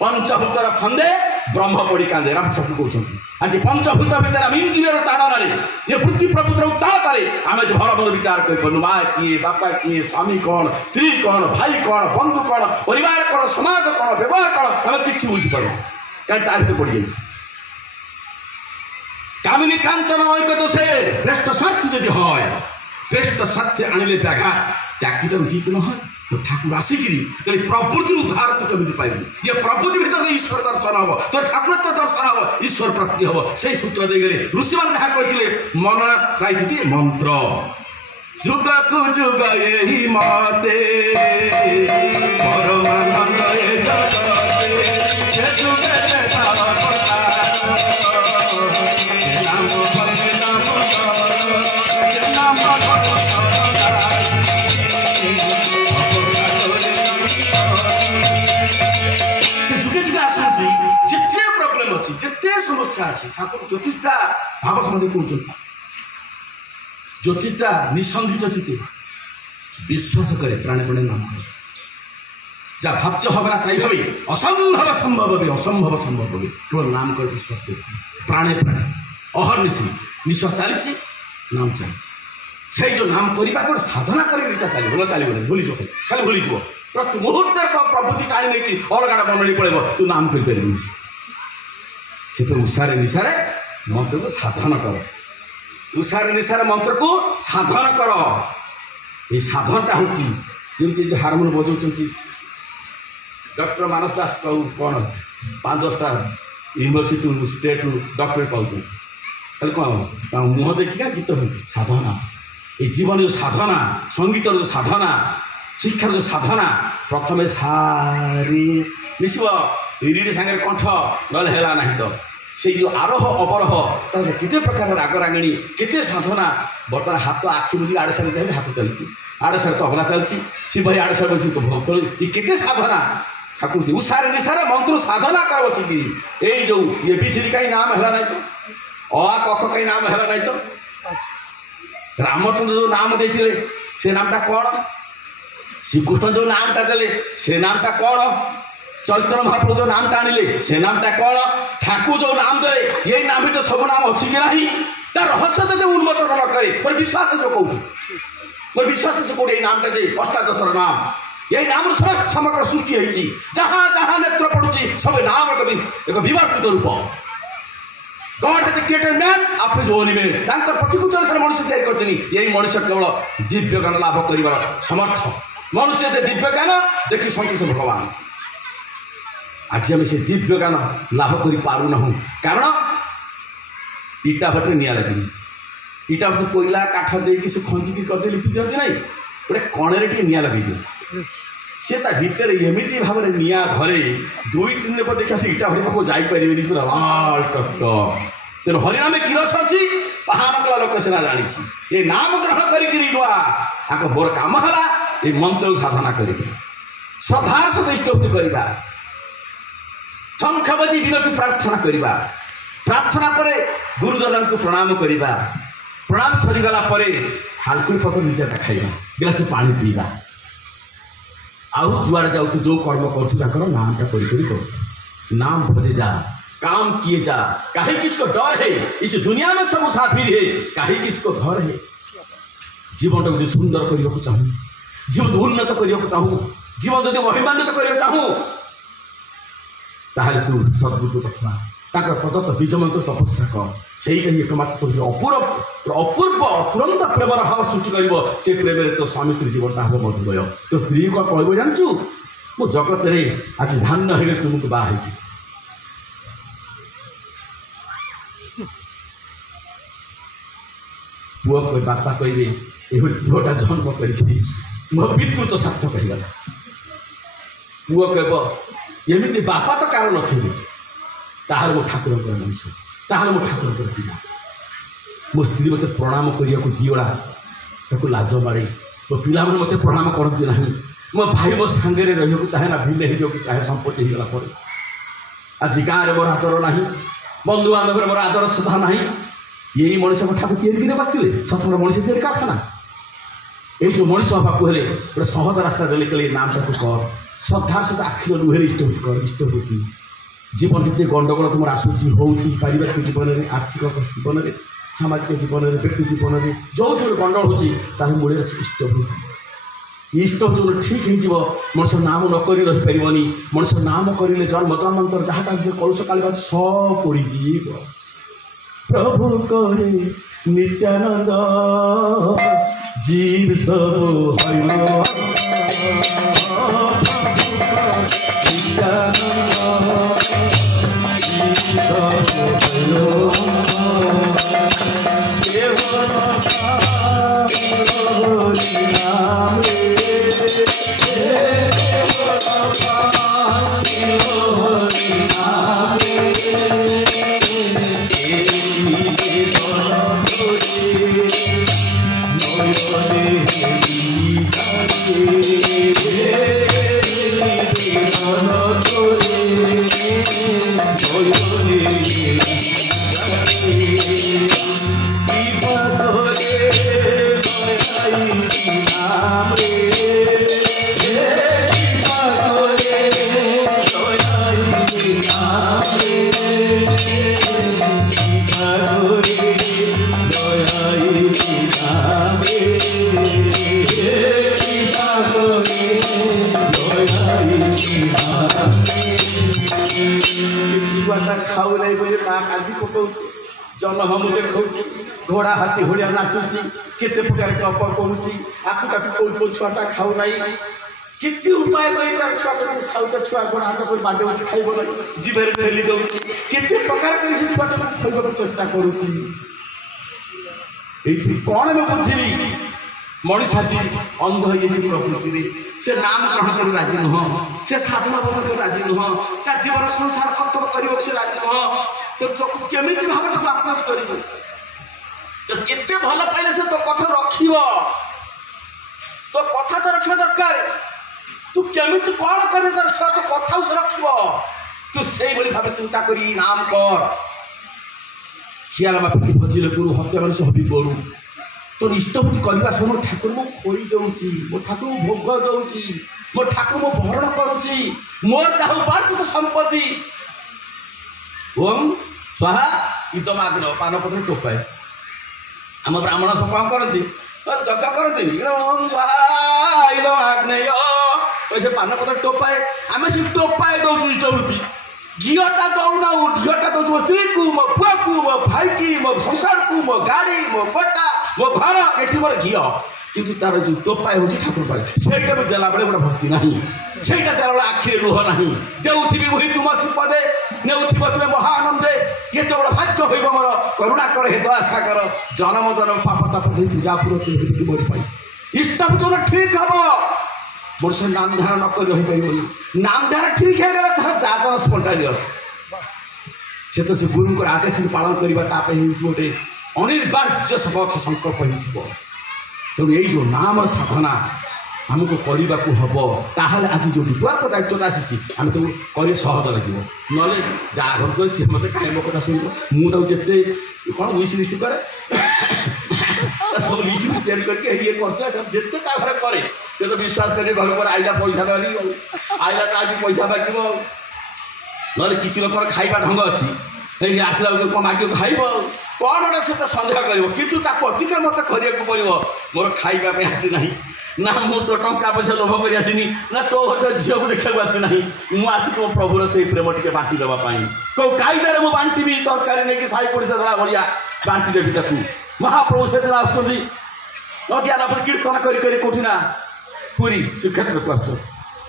ପଞ୍ଚଭୂତର ଫନ୍ଦେ ବ୍ରହ୍ମ ପଡ଼ି କାନ୍ଦେ, ରାମଚନ୍ଦ୍ର କହୁଛନ୍ତି। ଆଜି ପଞ୍ଚଭୂତ ଭିତରେ ଆମେ ଇନ୍ଦ୍ରିୟର ତାଡ଼ନାରେ, ଏ ପୃଥ୍ୱୀ ପ୍ରଭୁତ୍ୱର ଉତ୍ତାପରେ ଆମେ ଯେ ଭଲ ଭଲ ବିଚାର କରିପାରୁନୁ। ମା କିଏ, ବାପା କିଏ, ସ୍ୱାମୀ କ'ଣ, ସ୍ତ୍ରୀ କ'ଣ, ଭାଇ କ'ଣ, ବନ୍ଧୁ କ'ଣ, ପରିବାର କ'ଣ, ସମାଜ କ'ଣ, ବ୍ୟବହାର କ'ଣ, ଆମେ କିଛି ବୁଝିପାରୁନୁ, କାହିଁ ତାର ଭିତରେ ପଡ଼ିଯାଇଛି। কামিনী কাঞ্চন ঐক্য সে শ্রেষ্ঠ স্বার্থ যদি হয়, শ্রেষ্ঠ স্বার্থে আনিলে ব্যাঘাত ত্যাগ তো উচিত নয়। তো ঠাকুর আসিকি প্রবৃত্তির উদ্ধার তো কেমি পাইবু, ইয়ে প্রবৃত্তি ভিতরে ঈশ্বর দর্শন হব, তোর ঠাকুরত্ব দর্শন হব, ঈশ্বর প্রাপ্তি হব। সেই সূত্র দিয়ে গেলে ঋষিମାନେ ଯାହା କହିଥିଲେ মননাথ রায় দিদি মন্ত্র, যুগকু যুগ এই মতে পরমানন্দ এ জগতে, যে যুগে যেতে সমস্যা আছে, ঠাকুর জ্যোতিষদা ভাব সমাধি কৌଛନ୍ତି। জ্যোতিষদা নিঃসন্দিত চিতে বিশ্বাস করে প্রাণে প্রাণে নাম করে, যা ভাবছ হবে না তাই হবে, অসম্ভব সম্ভব হবে, অসম্ভব সম্ভব হবে, কেবল নাম করে বিশ্বাস করতে প্রাণে প্রাণে অহর্নিশি। निश्वास चली नाम चली से जो नाम करने गोटे साधना कर चलो चलो भूल खाली भूल प्रति मुहूर्त प्रभुति टाणी नहीं अलग बनी पड़े तू नाम कर से तो उषारे निशारे मंत्र को साधन कर उषारे निशारे मंत्र को साधन कर ये साधनटा हूँ जो हारमोनियम बजाऊँ डॉक्टर मानस दास कौन 5-10टा यूनिवर्सिटी स्टेट डॉक्टरेट पाँच खाली कौन मुह देखिका गीत साधना ये जीवन जो साधना संगीत जो साधना शिक्षार जो साधना प्रथम सारी मिसब रिडी सांगे कंठ ना ना तो से जो आरोह अवरोह केते प्रकार राग रागिणी केते साधना बर्तमान हाथ आखि बुझी आड़े सारे चाहिए हाथ चलती आड़े सारे तबला चलती सी भाई आड़े सारे बस भोग केते साधना ठाकुर उषारे निशारे मंत्र साधना कर बसिकी यही जो ये बीसी कहीं नाम है ना तो कख कहीं नाम है ना तो रामचंद्र जो नाम देते से नामटा कौन श्रीकृष्ण जो नामटा देले से नामटा कौन चैतन्य महाप्रभु जो नामटा आनिले से नामटा कौन ठाकुर जो नाम दे यही नाम भी तो सब नाम अच्छी कि नहीं तार रहस्य जब उन्मोचन न करे मोर विश्वास से कहूँ मोर विश्वास से कौटे नामटा जे अष्टादशर नाम यही नाम समग्र सृष्टि होती जहाँ जहाँ नेत्र पड़ुची सब नाम एक विवर्तित रूप God has created man after his own image. तांकर प्रतिकृति अनुसार मनुष्य तैयार करते यही मनुष्य केवल दिव्य ज्ञान लाभ कर समर्थ मनुष्य दिव्य ज्ञान देखी संतोष भगवान आज आम से दिव्य ज्ञान लाभ कर पारना कारण इटा भट्टे निआ लगे इटा भट्टे कोईला काठ देकी से खंजिकी करदे लिपि दिखती ना गोटे कणे टे निआ लगे दिए सी भितर एमती भाव में निआ घरे 2-3 दिन पर देखा से इटा भट्टी पाक जापरि पूरा लास्ट तेणु हरिनाम की रस अच्छी पहाड़ लोक सीना जानी ये नाम ग्रहण कर मोर कम है ये मंत्र साधना कर श्रद्धार सहित इष्टभूति करवा शंख बजी विनती प्रार्थना करवा प्रार्थना पर गुरुजन को प्रणाम करवा प्रणाम सरीगला हालकुड़ी पत्र निजा खाइबा गिलास पानी पीवा आउ जुआड़े जाऊ जो कर्म कर नामटा कर नाम भजे जा काम किए जा कहीं किसको डर है इस दुनिया में सब साथी है कहीं किसको घर है जीवन को सुंदर करने को चाहूँ जीवन उन्नत करने को चाहूँ जीवन जो महिमान्वित करने चाहूँ ताहले तू सद्गुरु रखना प्रदत्त बीज मंत्र तपस्या कर से एकमात्र अपूर्व अपुरंत प्रेमर भाव सृष्टि कर से प्रेम तो स्वामी जीवनटा हम मधुमय तो स्त्री को कह जानचु मो जगत में आज धान्य है तुमको बाहर पुआ कोई बापा कहे ये पुआटा जन्म करी मो पितृत्व सार्थक होगा पुआ कह एमती बापा तो कार न ताहर मो ठाकुर मनुष्य ताहर मो ठाकुर पिला मो स्त्री मत प्रणाम करने को दिगला ताको लाज मारे मो पिला मत प्रणाम करती ना मो भाई मो सांगे रही चाहे ना भिले हो चाहे संपत्ति होगला पर आज गाँव मोर आदर ना बंधु बांधव मोर आदर सुधा ना यही मनुष्य को ठाकुर तैयारी कर बसते सचमुच मनुष्य तैयारी कारखाना ये जो मनुष्य हवाक हेले गोटे सहज रास्ता देले नाम टाक कर श्रद्धार सहित आखिर लुहे इष्टभूति कर इष्टभूति जीवन से गंडगोल तुम आसूची होची पारिवारिक जीवन में आर्थिक जीवन में सामाजिक जीवन में व्यक्ति जीवन में जो गंडगोल होची मूल इष्टभूति इष्टभूति ठीक हो मनुष्य नाम नक रहीपरि मनुष्य नाम करें जन्म जन्मांतर जहाँ कलुष काली सब पड़ीज प्रभु करे नित्यानंद जीव सब माँ कांदी पकाउछि जन्म मु देखौछि घोड़ा हाथी होड़िया नाचुछि केते प्रकार गप कहूछि आकु ताकु कहूछि छुआटा खाऊ नाही केते उपाय कहि तार छुआटा खाउता छुआ घोड़ा हाथ पर बाटे होछि खाइबो नाही जीवेर थेली दउछि केते प्रकार कहि से छुआटा खाइबो चेष्टा करूछि एथि कोन में बुझिली मनुष्य अंध हो प्रकृति से नाम ग्रहण कर राजी नुह से शासन बोध कर राजी नुह ता जीवन संसार खत्म कर से राजी नुह तो केमी भाव तक अप्रोच कर तो केते भल पाइले से तो कथा रखिब तो कथा तो रखा दरकार तू केमी कौन कर तो कथा से रखिब तू से भाव चिंता करी नाम कर खियाल बापी भजिले गुरु हत्या मानस हबी करू तोर इष्टभूति करने समय ठाकुर मो खोई दौची मो ठाकुर भोग दौची मो ठाकुर मो भरण करुची मोर चाहू पार्थ तो संपत्ति ओम स्वाहा इदम आग्न पानपत्र टोपाए आम ब्राह्मण सब कौन करती जग करती ओम स्वाहा इदम आग्नेय वैसे पानपत्र टोपाए आम से टोपाए दौचु इष्टभूति घीटा दौना घीटा दौर मो स्त्री को मो पुआ को मो भाई की मो संसार को मो गाड़ी मो कोटा मो घर ये मोर घी किंतु तार जो टोपाए हूँ ठाकुर पाए से देला बेले गोटे भक्ति ना से देला बेले आखिरे लुह ना देउथी बुढ़ी तुम श्रीपदे नेउथी तुम्हें महानंदे ये तो बड़ा भाग्य हो मोर करुणा कर हे दया सागर जन्म जन्म पाप ताप पूजा पूरा मोर पाई इष्टभूत ठीक हम मोर से नाम ध्यान न कर रही नाम ध्यान ठीक है तार जातन स्पंटानियस से तो से गुरु आदेश पालन करने गोटे अनिर्बार्य शपथ संकल्प हो तेणु ये जो नाम साधना आमको करने को हम ताहले आज जो विपरीत दायित्वटा आसी आम तो कर सहज लगे ना जहाँ घर कर सी मत कहीं मो कथा शुण मुझे कौन विश लिस्ट करे सब लिस्ट तैयारी करके ये करते घर करे तो विश्वास कर घर पर आईला पैसा धरी आईला तो आज पैसा मागिब ना कि लोक खाଇବା ढंग अच्छी आसला कौन मागिब खाइब कौन गोटे से सन्देह कर कितु अतिक्रम मत करने पड़ो मोर खाइबा आसी ना ना मु तो टंका पैसा लोभ कर आसनी ना तो झील को देखा आसी ना मुझे तुम प्रभुर से प्रेम टे बांटी देवाई कौ कायदार मुझे बांटी तरकारी नहीं साई पड़ोसा देला भाया बांटी देवी ताकू महाप्रभु से दिन आसुँच नदिया कीर्तन करोना पुरी श्रीक्षेत्र को आस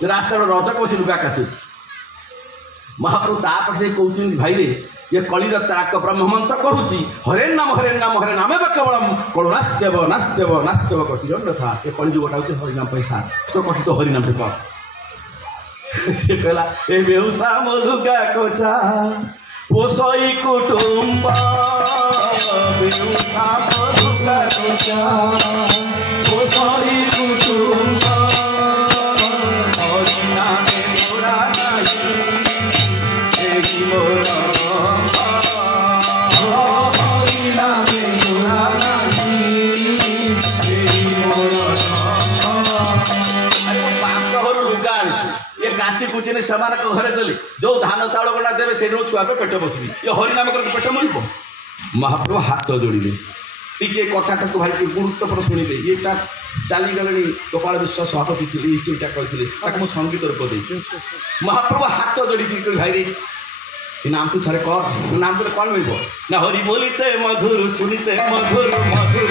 रास्तार रज बस लुगा काचुच महाप्रभु तापटे कहते भाई रे ये कलिर तारक ब्रह्ममंत्र कहूँ हरेन नाम हरे नामे केवल कल नास्तेव नास्तेव नास्तेव कथि था ये कलिजुगटा हूँ हरिनाम पैसा तो कथि तो हरिनाम टे कर से कहला ए बेउसा मलुगा कोचा पोसई कुटुंब बेउसा मलुगा कोचा पोसई कुटुंब हरिनामे मोरा नाही एही मोरा काची कुची नहीं सेमान घरे देली जो धान चाउल गला देवे से छुआ पे पेट बसबी ये हरिनाम कर पेट मरब महाप्रभु हाथ जोड़े टी कथाटा तो भाई गुरुत्वपूर्ण शुणिले ये चली गले गोपाल विश्व सभापति थे स्टोरीटा कहते संगीत रूप दे महाप्रभु हाथ जोड़ी भाई रे नाम तू थे कर नाम तो कौन मिल ना हरि बोलिते मधुर सुनिते मधुर मधुर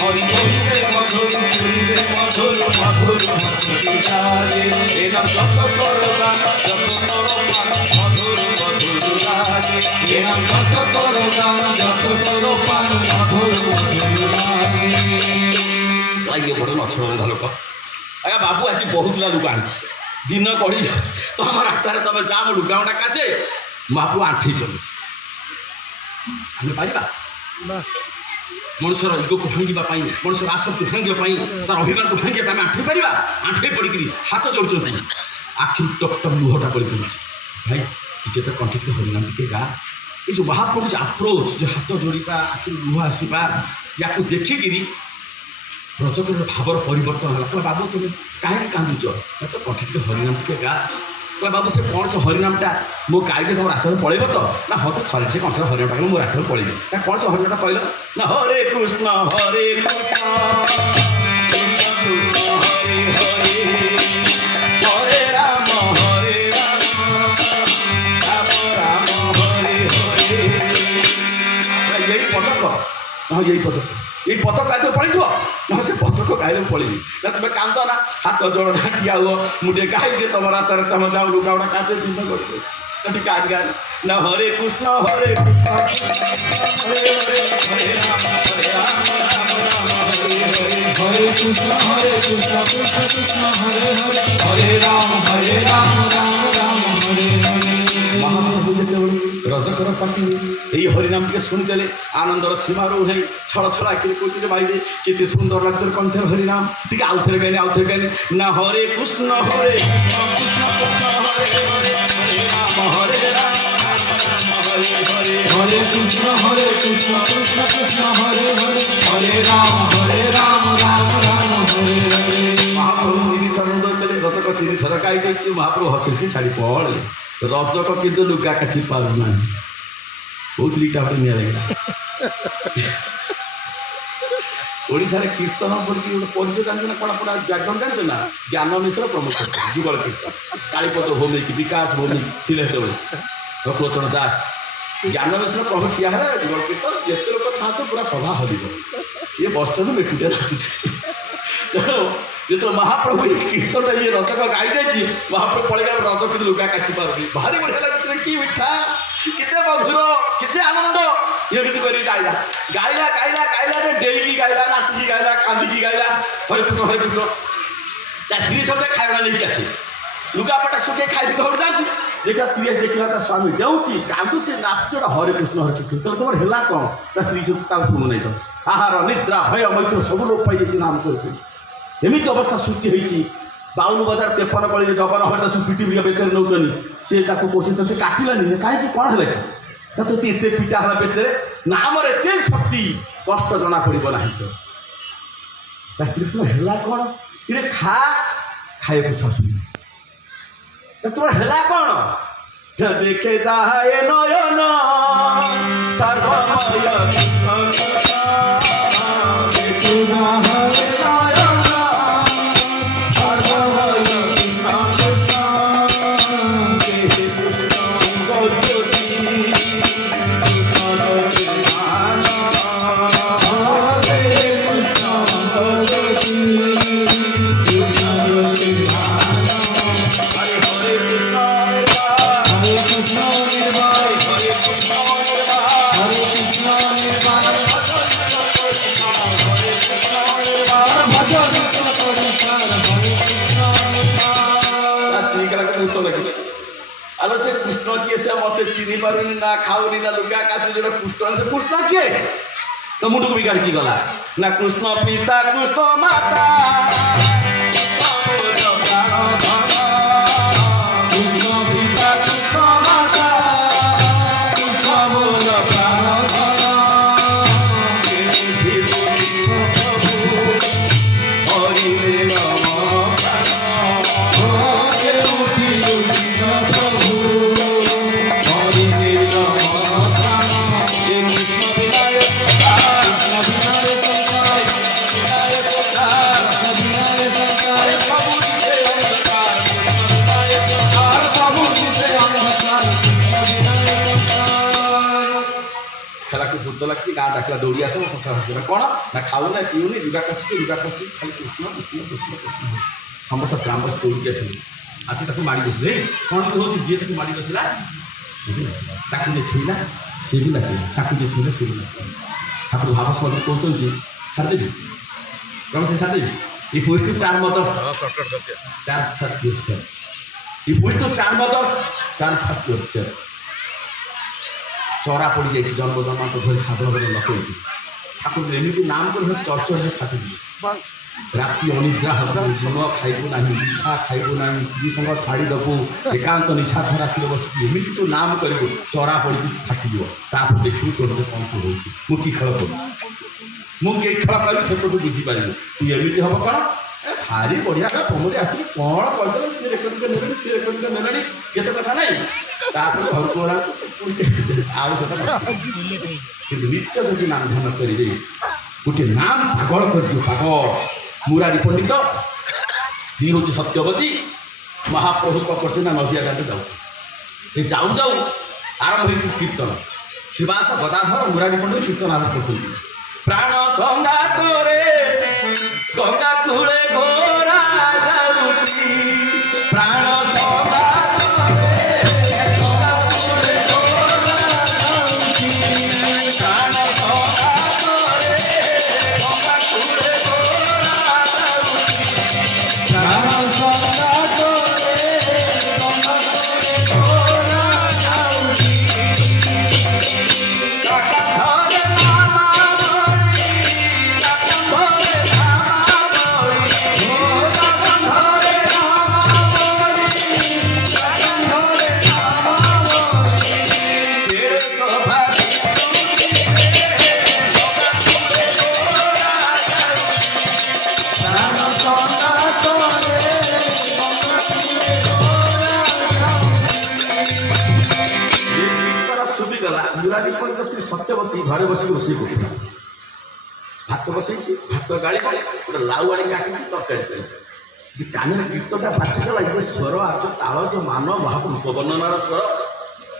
हरि बोलिते मधुर सुनिते मधुर मधुर नाम जप करो मधुर मधुर लागे नाम जप करो जप करो मधुर मधुर लागे बड़ नछड़ लोक आज्ञा बाबू आज बहुत लुक आनी दिन गढ़ी जा तो आम रास्तार तुम जा मो लुगाउटा काचे बाबू आंठी चल आम पार मनुष्यर इगो को भांगापी मनुष्यर आसक्ति भांगापी तार अभिमान को भांगा आम आंठी पार आंठी पड़ी हाथ जोड़ आखि टप टप लुहटा पड़ भाई टे तो कंठी हरिनाम टे गा ये जो महाप्रभु आप्रोच जो हाथ जोड़ा आखि लुह आसवा या देखिकी रचकर भावर परिवर्तन है कह बाबू तुम कहीं कांदुच तो कंठी हरिनाम टे गा कह बाबू से कौन से हरिनामटा मो गाई तुम रास्ता पड़ेब तो ना हाँ तो थे से कंठ हरिनाम मो रास्ता पड़ेबी कौन से हरिनाम कहल ना हरे कृष्ण हरे कृष्ण हरे हरे हरे राम राम राम राम ହଁ ଏଇ ପତକ ଗାଇଲେ ପଳେଇଯିବ ନା ସେ ପତକ ଗାଇଲେ ପଳେଇବି ନା ତୁମେ କାନ୍ଦ ନା ହାତ ଯୋଡ଼ନା ଠିଆ ହୁଅ ମୁଁ ଟିକେ ଗାଇଦିଏ ତମର ହାତରେ ତମ ଯାଉ ଲୁଗା ଗୁଡ଼ା କାঁଦେ ଦିନ କରିବେ ଟିକେ ଗାଇ ଗାଏ ନା ହରେ କୃଷ୍ଣ ହରେ କୃଷ୍ଣ ହରେ କୃଷ୍ଣ ହରେ କୃଷ୍ଣ କୃଷ୍ଣ କୃଷ୍ଣ ହରେ ରାମ ରାମ ରାମ ହରେ ହରେ। ମହାପ୍ରଭୁ ଯେତେବେଳେ ରଜକର ପାଟି এই হরিনামকে শুনিদেলে আনন্দর সীমা রোহে ছড় ছড় আঁকিরে কইতে বাইরে কেতে সুন্দর লাগতো কণ্ঠের হরিনাম টিকে আউথরে গাইলে না হরে কৃষ্ণ হরে কৃষ্ণ কৃষ্ণ হরে রাম হরে কৃষ্ণ কৃষ্ণ কৃষ্ণ হরে হরে হরে রাম রাম রাম হরে হরে। মহাপ্রভু তিনিথর দেলে রজক তিনিথর গাই দিয়েছি মহাপ্রভু হসি ছাড়ি পড়লে রজক কিন্তু লুগা কাচি পারু না কৌଥିଲି ଗୋଟେ ନିଆଁ ଲାଗିଲା ଓଡ଼ିଶାରେ କୀର୍ତ୍ତନ ବୋଲିକି ଗୋଟେ ପରିଚୟ ଜାଣିଛ ନା କ'ଣ ପୁରା ବ୍ୟାକରଣ ଜାଣିଛ ନା ଜ୍ଞାନ ମିଶ୍ର ପ୍ରମୁଖ ଯୁଗଳ କୀର୍ତ୍ତନ କାଳୀପଦ ଭୌମିକ ବିକାଶ ଭୌମିକ ଥିଲେ ସେତେବେଳେ ରଘୁଲୋଚନ ଦାସ ଜ୍ଞାନ ମିଶ୍ର ପ୍ରମୁଖ ଠିଆ ହେଲେ ଯୁଗଳ କୀର୍ତ୍ତନ ଯେତେ ଲୋକ ଥାଆନ୍ତୁ ପୁରା ସଭା ହଲିବ ସିଏ ବସିଛନ୍ତି ବେକୁଟିଆ ନାଚୁଛି ତେଣୁ ଯେତେବେଳେ ମହାପ୍ରଭୁ ଏଇ କୀର୍ତ୍ତନଟା ଇଏ ରଜକ ଗାଇ ଦେଇଛି ମହାପ୍ରଭୁ ପଳେଇଲା ରଜ କିନ୍ତୁ ଲୁଗା କାଚି ପାରୁନି ଭାରି ବଢ଼ିଆ ଲାଗୁଛି କି ମିଠା କେତେ ମଧୁର କେତେ ଆନନ୍ଦ ଏମିତି କରି ଗାଇଲା ଗାଇଲା ଗାଇଲା ଗାଇଲା ଯେ ଡେଇକି ଗାଇଲା ନାଚିକି ଗାଇଲା କାନ୍ଦିକି ଗାଇଲା ହରେକୃଷ୍ଣ ହରେକୃଷ୍ଣ ତା ସ୍ତ୍ରୀ ସହିତ ଖାଇବା ନେଇକି ଆସେ ଲୁଗାପଟା ଶୁଖେଇ ଖାଇକି ଘରୁ ଯାଆନ୍ତି ଦେଖିଲା ସ୍ତ୍ରୀ ଦେଖିଲା ତା ସ୍ୱାମୀ ଡେଉଁଛି କାନ୍ଦୁଛି ନାଚୁଛି ଗୋଟେ ହରେକୃଷ୍ଣ ହରେକୃଷ୍ଣ ତାହେଲେ ତମର ହେଲା କ'ଣ ତା ସ୍ତ୍ରୀ ସହିତ ତାକୁ ଶୁଣୁନାହିଁ ତ ଆହାର ନିଦ୍ରା ଭୟ ମୈତ୍ର ସବୁ ଲୋପ ପାଇଯାଇଛି ନାମ କରୁଛି ଏମିତି ଅବସ୍ଥା ସୃଷ୍ଟି ହେଇଛି 52,53 କଳିରେ ଜବର ହରିଦାସ ପିଟି ବେତରେ ନେଉଛନ୍ତି ସେ ତାକୁ କହୁଛି ତୋତେ କାଟିଲାନି କାହିଁକି କ'ଣ ହେଲା କି ନା ତୋତେ ଏତେ ପିଟା ହେଲା ବେତରେ ନାମର ଏତେ ଶକ୍ତି କଷ୍ଟ ଜଣା ପଡ଼ିବ ନାହିଁ ତ ତା ସ୍ତ୍ରୀ ହେଲା କ'ଣ ଇରେ ଖା ଖାଇବାକୁ ଶାଶୁନି ତୋର ହେଲା କ'ଣ ଦେଖେ ଯାହାଏ ନୟନ ସର୍ବମୟ আলো সে কৃষ্ণ কিয়ে সে মতে চিনি পারুনি না খাওনি না লুগা কাচু যেটা কৃষ্ণ সে কৃষ্ণ কিয়ে তো মুটুক বিকার কি গলা না কৃষ্ণ পিতা কৃষ্ণ মাতা লাগছে গা ডাকলা দৌড়ি আসে ফসা ফসে କ'ଣ ନା ଖାଉନା ପିଉନି ଲୁଗା କଚୁଛି ଖାଲି କୃଷ୍ଣ କୃଷ୍ଣ କୃଷ୍ଣ କୃଷ୍ଣ ସମସ୍ତ ଗ୍ରାମବାସୀ ଦୌଡ଼ିକି ଆସିଲେ ଆସି ତାକୁ ମାଡ଼ି ବସିଲେ କ'ଣ ତ ହେଉଛି ଯିଏ ତାକୁ ମାଡ଼ି ବସିଲା ସିଏ ବି ନାଚିଲା ତାକୁ ଯିଏ ଛୁଇଁଲା ସିଏ ବି ନାଚିଲା ତାକୁ ଯିଏ ଛୁଇଁଲା ସିଏ ବି ନାଚିଲା ଠାକୁର ଭାବ ସମାଧି କହୁଛନ୍ତି ଛାଡ଼ିଦେବି ରମ ସେ ଛାଡ଼ିଦେବି ଇ ପୁଷ୍ଟୁ 4 ମଦସ 4 फात्योस्य ଇ ପୁଷ୍ଟୁ 4 मदस 4 फात्योस्य चरा पड़ जाए जन्म जन्मांत धरी साधन भजन न करी ठाकुर एमती नाम कर चर्चा से फाटी राति अनिद्रा हम दिन खाइबू ना मिठा खाइबू ना स्त्री संग छाड़ीदेबू एकांत निशाध राति बस एमती तो नाम कर चरा पड़ी फाटी देखू तो कौन सब हो कि खेल कर मुझे खेल करी से तो बुझीपारि तू एमती हम कौन भारी बढ़िया का प्रमोद आखिर कौन करदे सी रेकर्डिंग ने सी रेकर्डिंग ने ये कथा ना घर को नित्य जब नाम ध्यान करेंगे गोटे नाम पागल कर दियो पागल मुरारी पंडित स्त्री हूँ सत्यवती महाप्रभु कर नदिया घाटे जाऊ जाऊ जाऊ आरंभ हो कीर्तन शिवास गदाधर मुरारी पंडित कीर्तन आरंभ कर ପ୍ରାଣ ସଙ୍ଗାତରେ ଗଙ୍ଗା କୂଳେ ଗୋରା ଯାଉଛି ପ୍ରାଣ ସଙ୍ଗାତରେ ଗଙ୍ଗା କୂଳେ ଗୋରା ଯାଉଛି ପ୍ରାଣ ସଙ୍ଗାତରେ ଗଙ୍ଗା କୂଳେ ଗୋରା ଯାଉଛି ପ୍ରାଣ ସଙ୍ଗାତରେ ଗଙ୍ଗା କୂଳେ ଗୋରା ଯାଉଛି ସତ୍ୟବତୀ ଘରେ ବସିକି ରୋଷେଇ କରୁଥିଲା ଭାତ ବସେଇଛି ଭାତ ଗାଳି ଗୋଟେ ଲାଉ ଆଣି କାଟିଛି ତରକାରୀ କରି କାନରେ ଗୀତଟା ବାଜିଗଲା ଏ ସ୍ୱର ଆଚ ତାଳ ଯୋଉ ମାନ ମହାପ୍ରଭୁ ବର୍ଣ୍ଣନାର ସ୍ୱର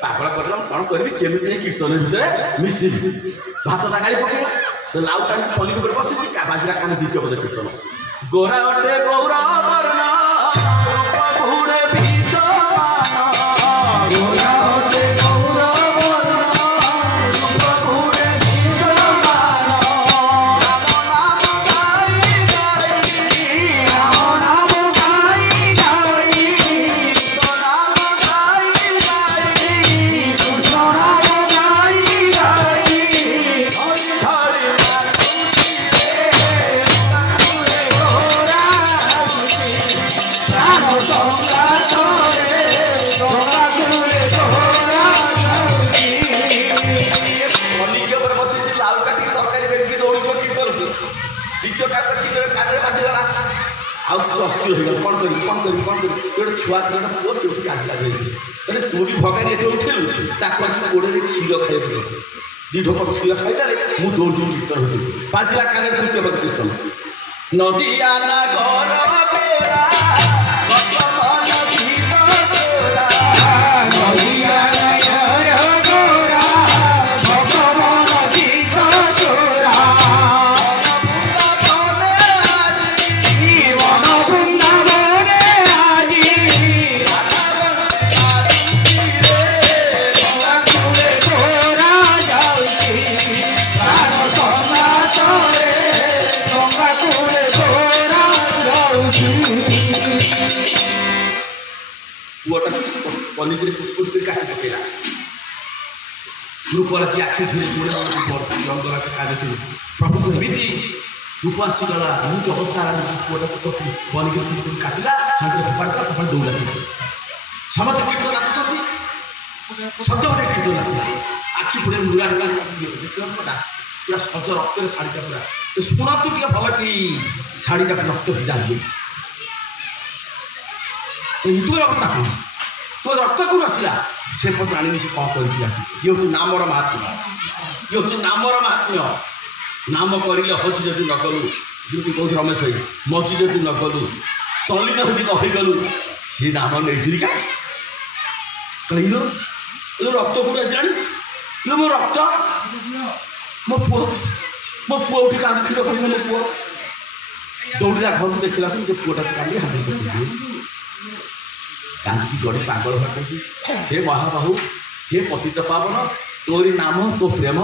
ପାଗଳ କରିଲା କ'ଣ କରିବି କେମିତି କୀର୍ତ୍ତନ ଭିତରେ ମିଶିବି ଭାତଟା ଗାଳି ପକେଇଲା ଲାଉ ଟାଣି ପନିକି ଉପରେ ବସିଛି ବାଜିଲା କାନ ଦ୍ୱିତୀୟ ପଦ କୀର୍ତ୍ତନ ଗୋରା ଗୋଟେ ଗୌର ବର୍ଣ୍ଣ ଗୋଟେ ଛୁଆ ଥିଲା ପୁଅ ସେ ଉଠିକି ଆସିଲା ମାନେ ପୁରୀ ଭଗାନି ଏଠି ଉଠିଲୁ ତାକୁ ଆସିକି ଗୋଡ଼ରେ କ୍ଷୀର ଖାଇବାକୁ ଦୁଇ ଢୋକ କ୍ଷୀର ଖାଇଦେଲେ ମୁଁ ଦୌଡ଼ି କୀର୍ତ୍ତନ ହେଉଥିଲି ବାଜିଲା କାନରେ ତୃତୀୟ ପଦ କୀର୍ତ୍ତନ ନଦିଆ ପନିକିରେ କୁଟକୁଟି କାଟି ପକେଇଲା ରୂପରାତି ଆଖି ଝିରେ ରଙ୍ଗରାତି କାଜୁଥିଲୁ ପ୍ରଭୁଙ୍କ ଏମିତି ରୂପ ଆସିଗଲା ଏମିତି ଅବସ୍ଥା ପୁଅଟା ପନିକିରେ କୁଟକୁଟି କାଟିଲା ହାଣ୍ଡିରେ ଫୋପାଡ଼ିଲା ଫୋପାଡ଼ି ଦୌଡ଼ା ସମସ୍ତେ କୀର୍ତ୍ତନ ନାଚୁଛନ୍ତି ସତ୍ୟ ଗୋଟେ କୀର୍ତ୍ତନ ନାଚିଲା ଆଖି ପୁରା ନୁରା ନୁରା ଦେଖିଲା ପୁରା ସଜ ରକ୍ତରେ ଶାଢ଼ୀଟା ପୁରା ଶୁଣନ୍ତୁ ଟିକେ ଭଲ କି ଶାଢ଼ୀଟା ରକ୍ତ ଭିଜା ହେଇଯାଇଛି ଏମିତି ଅବସ୍ଥା କଣ ତୋ ରକ୍ତ କୋଉଠୁ ଆସିଲା ସେ ଜାଣିନି ସେ କ'ଣ କରିକି ଆସି ଇଏ ହେଉଛି ନାମର ମାହାତ୍ମ୍ୟ ଇଏ ହେଉଛି ନାମର ମାହାତ୍ମ୍ୟ ନାମ କରିଲେ ହଜୁ ଯଦି ନ ଗଲୁ ଯେମିତି କହୁଛି ରମେଶ ଭାଇ ମଜୁ ଯଦି ନ ଗଲୁ ତଲିନ ଯଦି କହିଗଲୁ ସେ ନାମ ନେଇଥିଲି କା କହିଲ ରକ୍ତ କୋଉଠୁ ଆସିଲାଣି ମୋ ରକ୍ତ ମୋ ପୁଅ ଉଠି କାନ୍ଦି କ୍ଷୀର କହିବ ମୋ ପୁଅ ଦୌଡ଼ିଲା ଘରକୁ ଦେଖିଲାକୁ ଯେ ପୁଅଟାକୁ କାନ୍ଦି ହାତ କାନ୍ଦିକି ଗଡ଼ି ପାଗଳ ଭାବୁଛି ହେ ମହାବାହୁ ହେ ପତିତ ପାବନ ତୋରି ନାମ ତୋ ପ୍ରେମ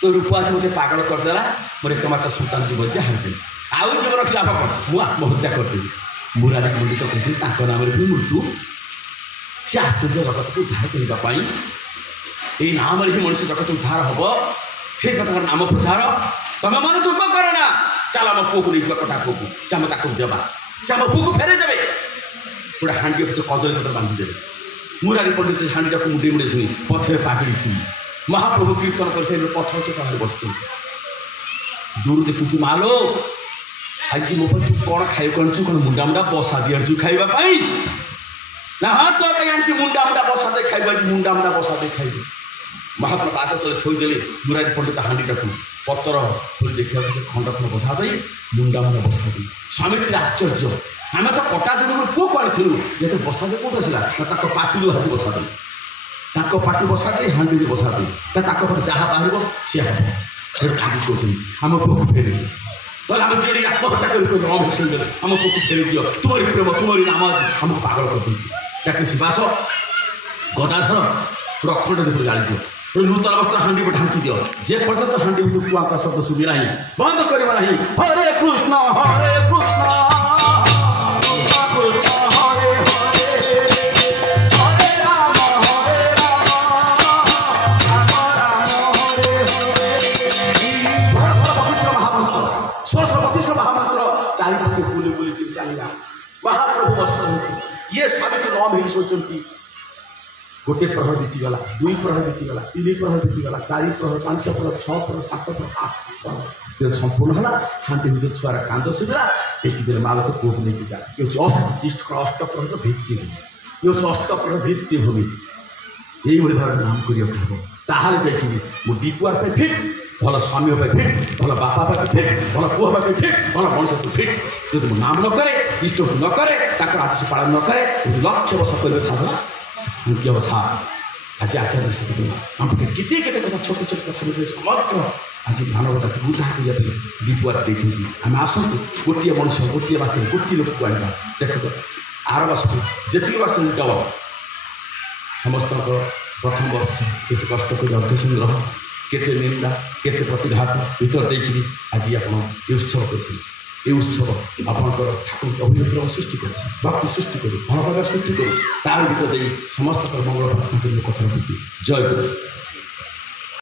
ତୋ ରୂପ ଆଜି ମୋତେ ପାଗଳ କରିଦେଲା ମୋର ଏକମାତ୍ର ସନ୍ତାନ ଜୀବ ଯେ ହାରିଦେଲି ଆଉ ଜୀବ ରଖିଲା ବାପ ମୁଁ ଆତ୍ମହତ୍ୟା କରିଦେବି ମୁରାରୀ ପଣ୍ଡିତ କହିଛନ୍ତି ତାଙ୍କ ନାମରେ ବି ମୃତ୍ୟୁ ସେ ଆଶ୍ଚର୍ଯ୍ୟ ଜଗତକୁ ଉଦ୍ଧାର କରିବା ପାଇଁ ଏଇ ନାମରେ ହିଁ ମଣିଷ ଜଗତ ଉଦ୍ଧାର ହେବ ସେଇ କଥା ନାମ ପ୍ରଚାର ତମେ ମନ ଦୁଃଖ କର ନା ଚାଲ ଆମ ପୁଅକୁ ନେଇଯିବା କଟା ପୁଅକୁ ସେ ଆମେ ତାକୁ ଦେବା ସେ ଆମ ପୁଅକୁ ଫେରେଇ ଦେବେ ଗୋଟେ ହାଣ୍ଡି କଦଳୀ ପତ୍ର ବାନ୍ଧିଦେବେ ମୁରାରୀ ପଣ୍ଡିତ ହାଣ୍ଡିଟାକୁ ମୁଣ୍ଡେଇ ମୁଣ୍ଡେଇ ଶୁଣି ପଛରେ ପାଗଳି ସ୍ତ୍ରୀ ମହାପ୍ରଭୁ କୀର୍ତ୍ତନ କରି ସେ ପଥର ଚଟାରେ ବସୁଛନ୍ତି ଦୂର ଦେଖୁଛୁ ମାଲୋ ଆଜି ମୋ ପାଇଁ ତୁ କ'ଣ ଖାଇବାକୁ ଆଣିଛୁ କ'ଣ ମୁଣ୍ଡା ମୁଣ୍ଡା ବସା ଦେଇ ଆଣିଛୁ ଖାଇବା ପାଇଁ ନା ହଁ ତୋ ପାଇଁ ଆଣିଛି ମୁଣ୍ଡା ମୁଣ୍ଡା ବସା ଦେଇ ଖାଇବୁ ଆଜି ମୁଣ୍ଡା ମୁଣ୍ଡା ବସା ଦେଇ ଖାଇବୁ ମହାପ୍ରଭୁ ଆଗ ତଳେ ଥୋଇଦେଲେ ମୁରାରୀ ପଣ୍ଡିତ ହାଣ୍ଡିଟାକୁ ପତର ଦେଖିବାକୁ ଖଣ୍ଡ ଖଣ୍ଡ ବସା ଦେଇ ମୁଣ୍ଡା ମୁଣ୍ଡା ବସା ଦେଇ ସ୍ୱାମୀ ସ୍ତ୍ରୀ ଆଶ୍ଚର୍ଯ୍ୟ ଆମେ ତ କଟା ଜଣରୁ ପୁଅକୁ ଆଣିଥିଲୁ ଯେତେ ବସା ଦେଇ କେଉଁଠି ଆସିଲା ତାଙ୍କ ପାଟିରୁ ଆଜି ବସା ଦେଇ ତାଙ୍କ ପାଟି ବସା ଦେଇ ହାଣ୍ଡିରେ ବସା ଦେଇ ତାଙ୍କ ପାଖରେ ଯାହା ବାହାରିବ ସିଏ ହେବ କାଲି କହୁଛନ୍ତି ଆମ ପୁଅକୁ ଫେରି ଦିଅ। ତାହେଲେ ଆମେ ଯୋଡ଼ି ଆତ୍ମହତ୍ୟା କରି ଅଭିଷେକ ଦେଲେ ଆମ ପୁଅକୁ ଫେରି ଦିଅ, ତୁମରି ପ୍ରେମ ତୁମରି ନାମ ଅଛି ଆମକୁ ପାଗଳ କରିଦେଇଛି। ତାକୁ ଶିବାସ ଗଦାଧର ଅଖଣ୍ଡ ଦୀପରେ ଜାଳି ଦିଅ, ନୂତନ ବସ୍ତ୍ର ହାଣ୍ଡି ଢାଙ୍କି ଦିଅ, ଯେ ପର୍ଯ୍ୟନ୍ତ ହାଣ୍ଡି ଭିତରୁ କୁଆଙ୍କ ଶବ୍ଦ ଶୁଭି ନାହିଁ ବନ୍ଦ କରିବା ନାହିଁ। ହରେ କୃଷ୍ଣ ହରେ କୃଷ୍ଣ କୃଷ୍ଣ ହରେ ହରେ ହରେ ରାମ ରାମ ରାମ ହରେ ହରେ। 1632 ମହାମନ୍ତ୍ର ଚାରିପାଖେ ବୁଲି ବୁଲିକି ଚାଲିଲା। ମହାପ୍ରଭୁ ବସ ଇଏ ସ୍ୱାମୀକୁ ନ ମିଳି ଶୋଇଛନ୍ତି। गोटे प्रहर बीतीगला, 2 प्रहर बीतीगला, 3 प्रहर बीतीगला, 4 प्रहर, 5 प्रहर, 6 प्रहर, 7 प्रहर, 8 प्रहर संपूर्ण है। हाथी भर छुआर कांद सुविधा एक मालक कोर्ट लेके जा। ये अष्ट प्रहर भित्ति, ये अष्ट प्रहर भित्तिभूमि यही भाव नाम करा देखिए मो दीपुआर फिट भल स्वामी फिट भल बापा फिट भल पुआ फिट भल मनुष्य फिट जो नाम न करे इष्ट न करे आदेश पालन न करे लक्ष्य वर्ष कर साधना व्यवसाय आज आचार्य से आम केते कथा छोट छोट कथा समग्र आज मानवता उद्धार करने दीपुआर देखते आम आसतु गोटे मनुष्य गोटे मास गोटे लोक को आना देख आर वर्ष जी वर्ष डबल समस्त प्रथम वर्ष केते कष्ट कर अर्थ संग्रह केते निंदा केते प्रतिघात भीतर देखिए आज आप उत्सव करते ये उत्सव आपंकर ठाकुर अभिनेत्र सृष्टि कर भक्ति सृष्टि कर भल भाव सृष्टि कर तार भीतर समस्त मंगल प्रार्थना कर कथा रखी जय गुरु।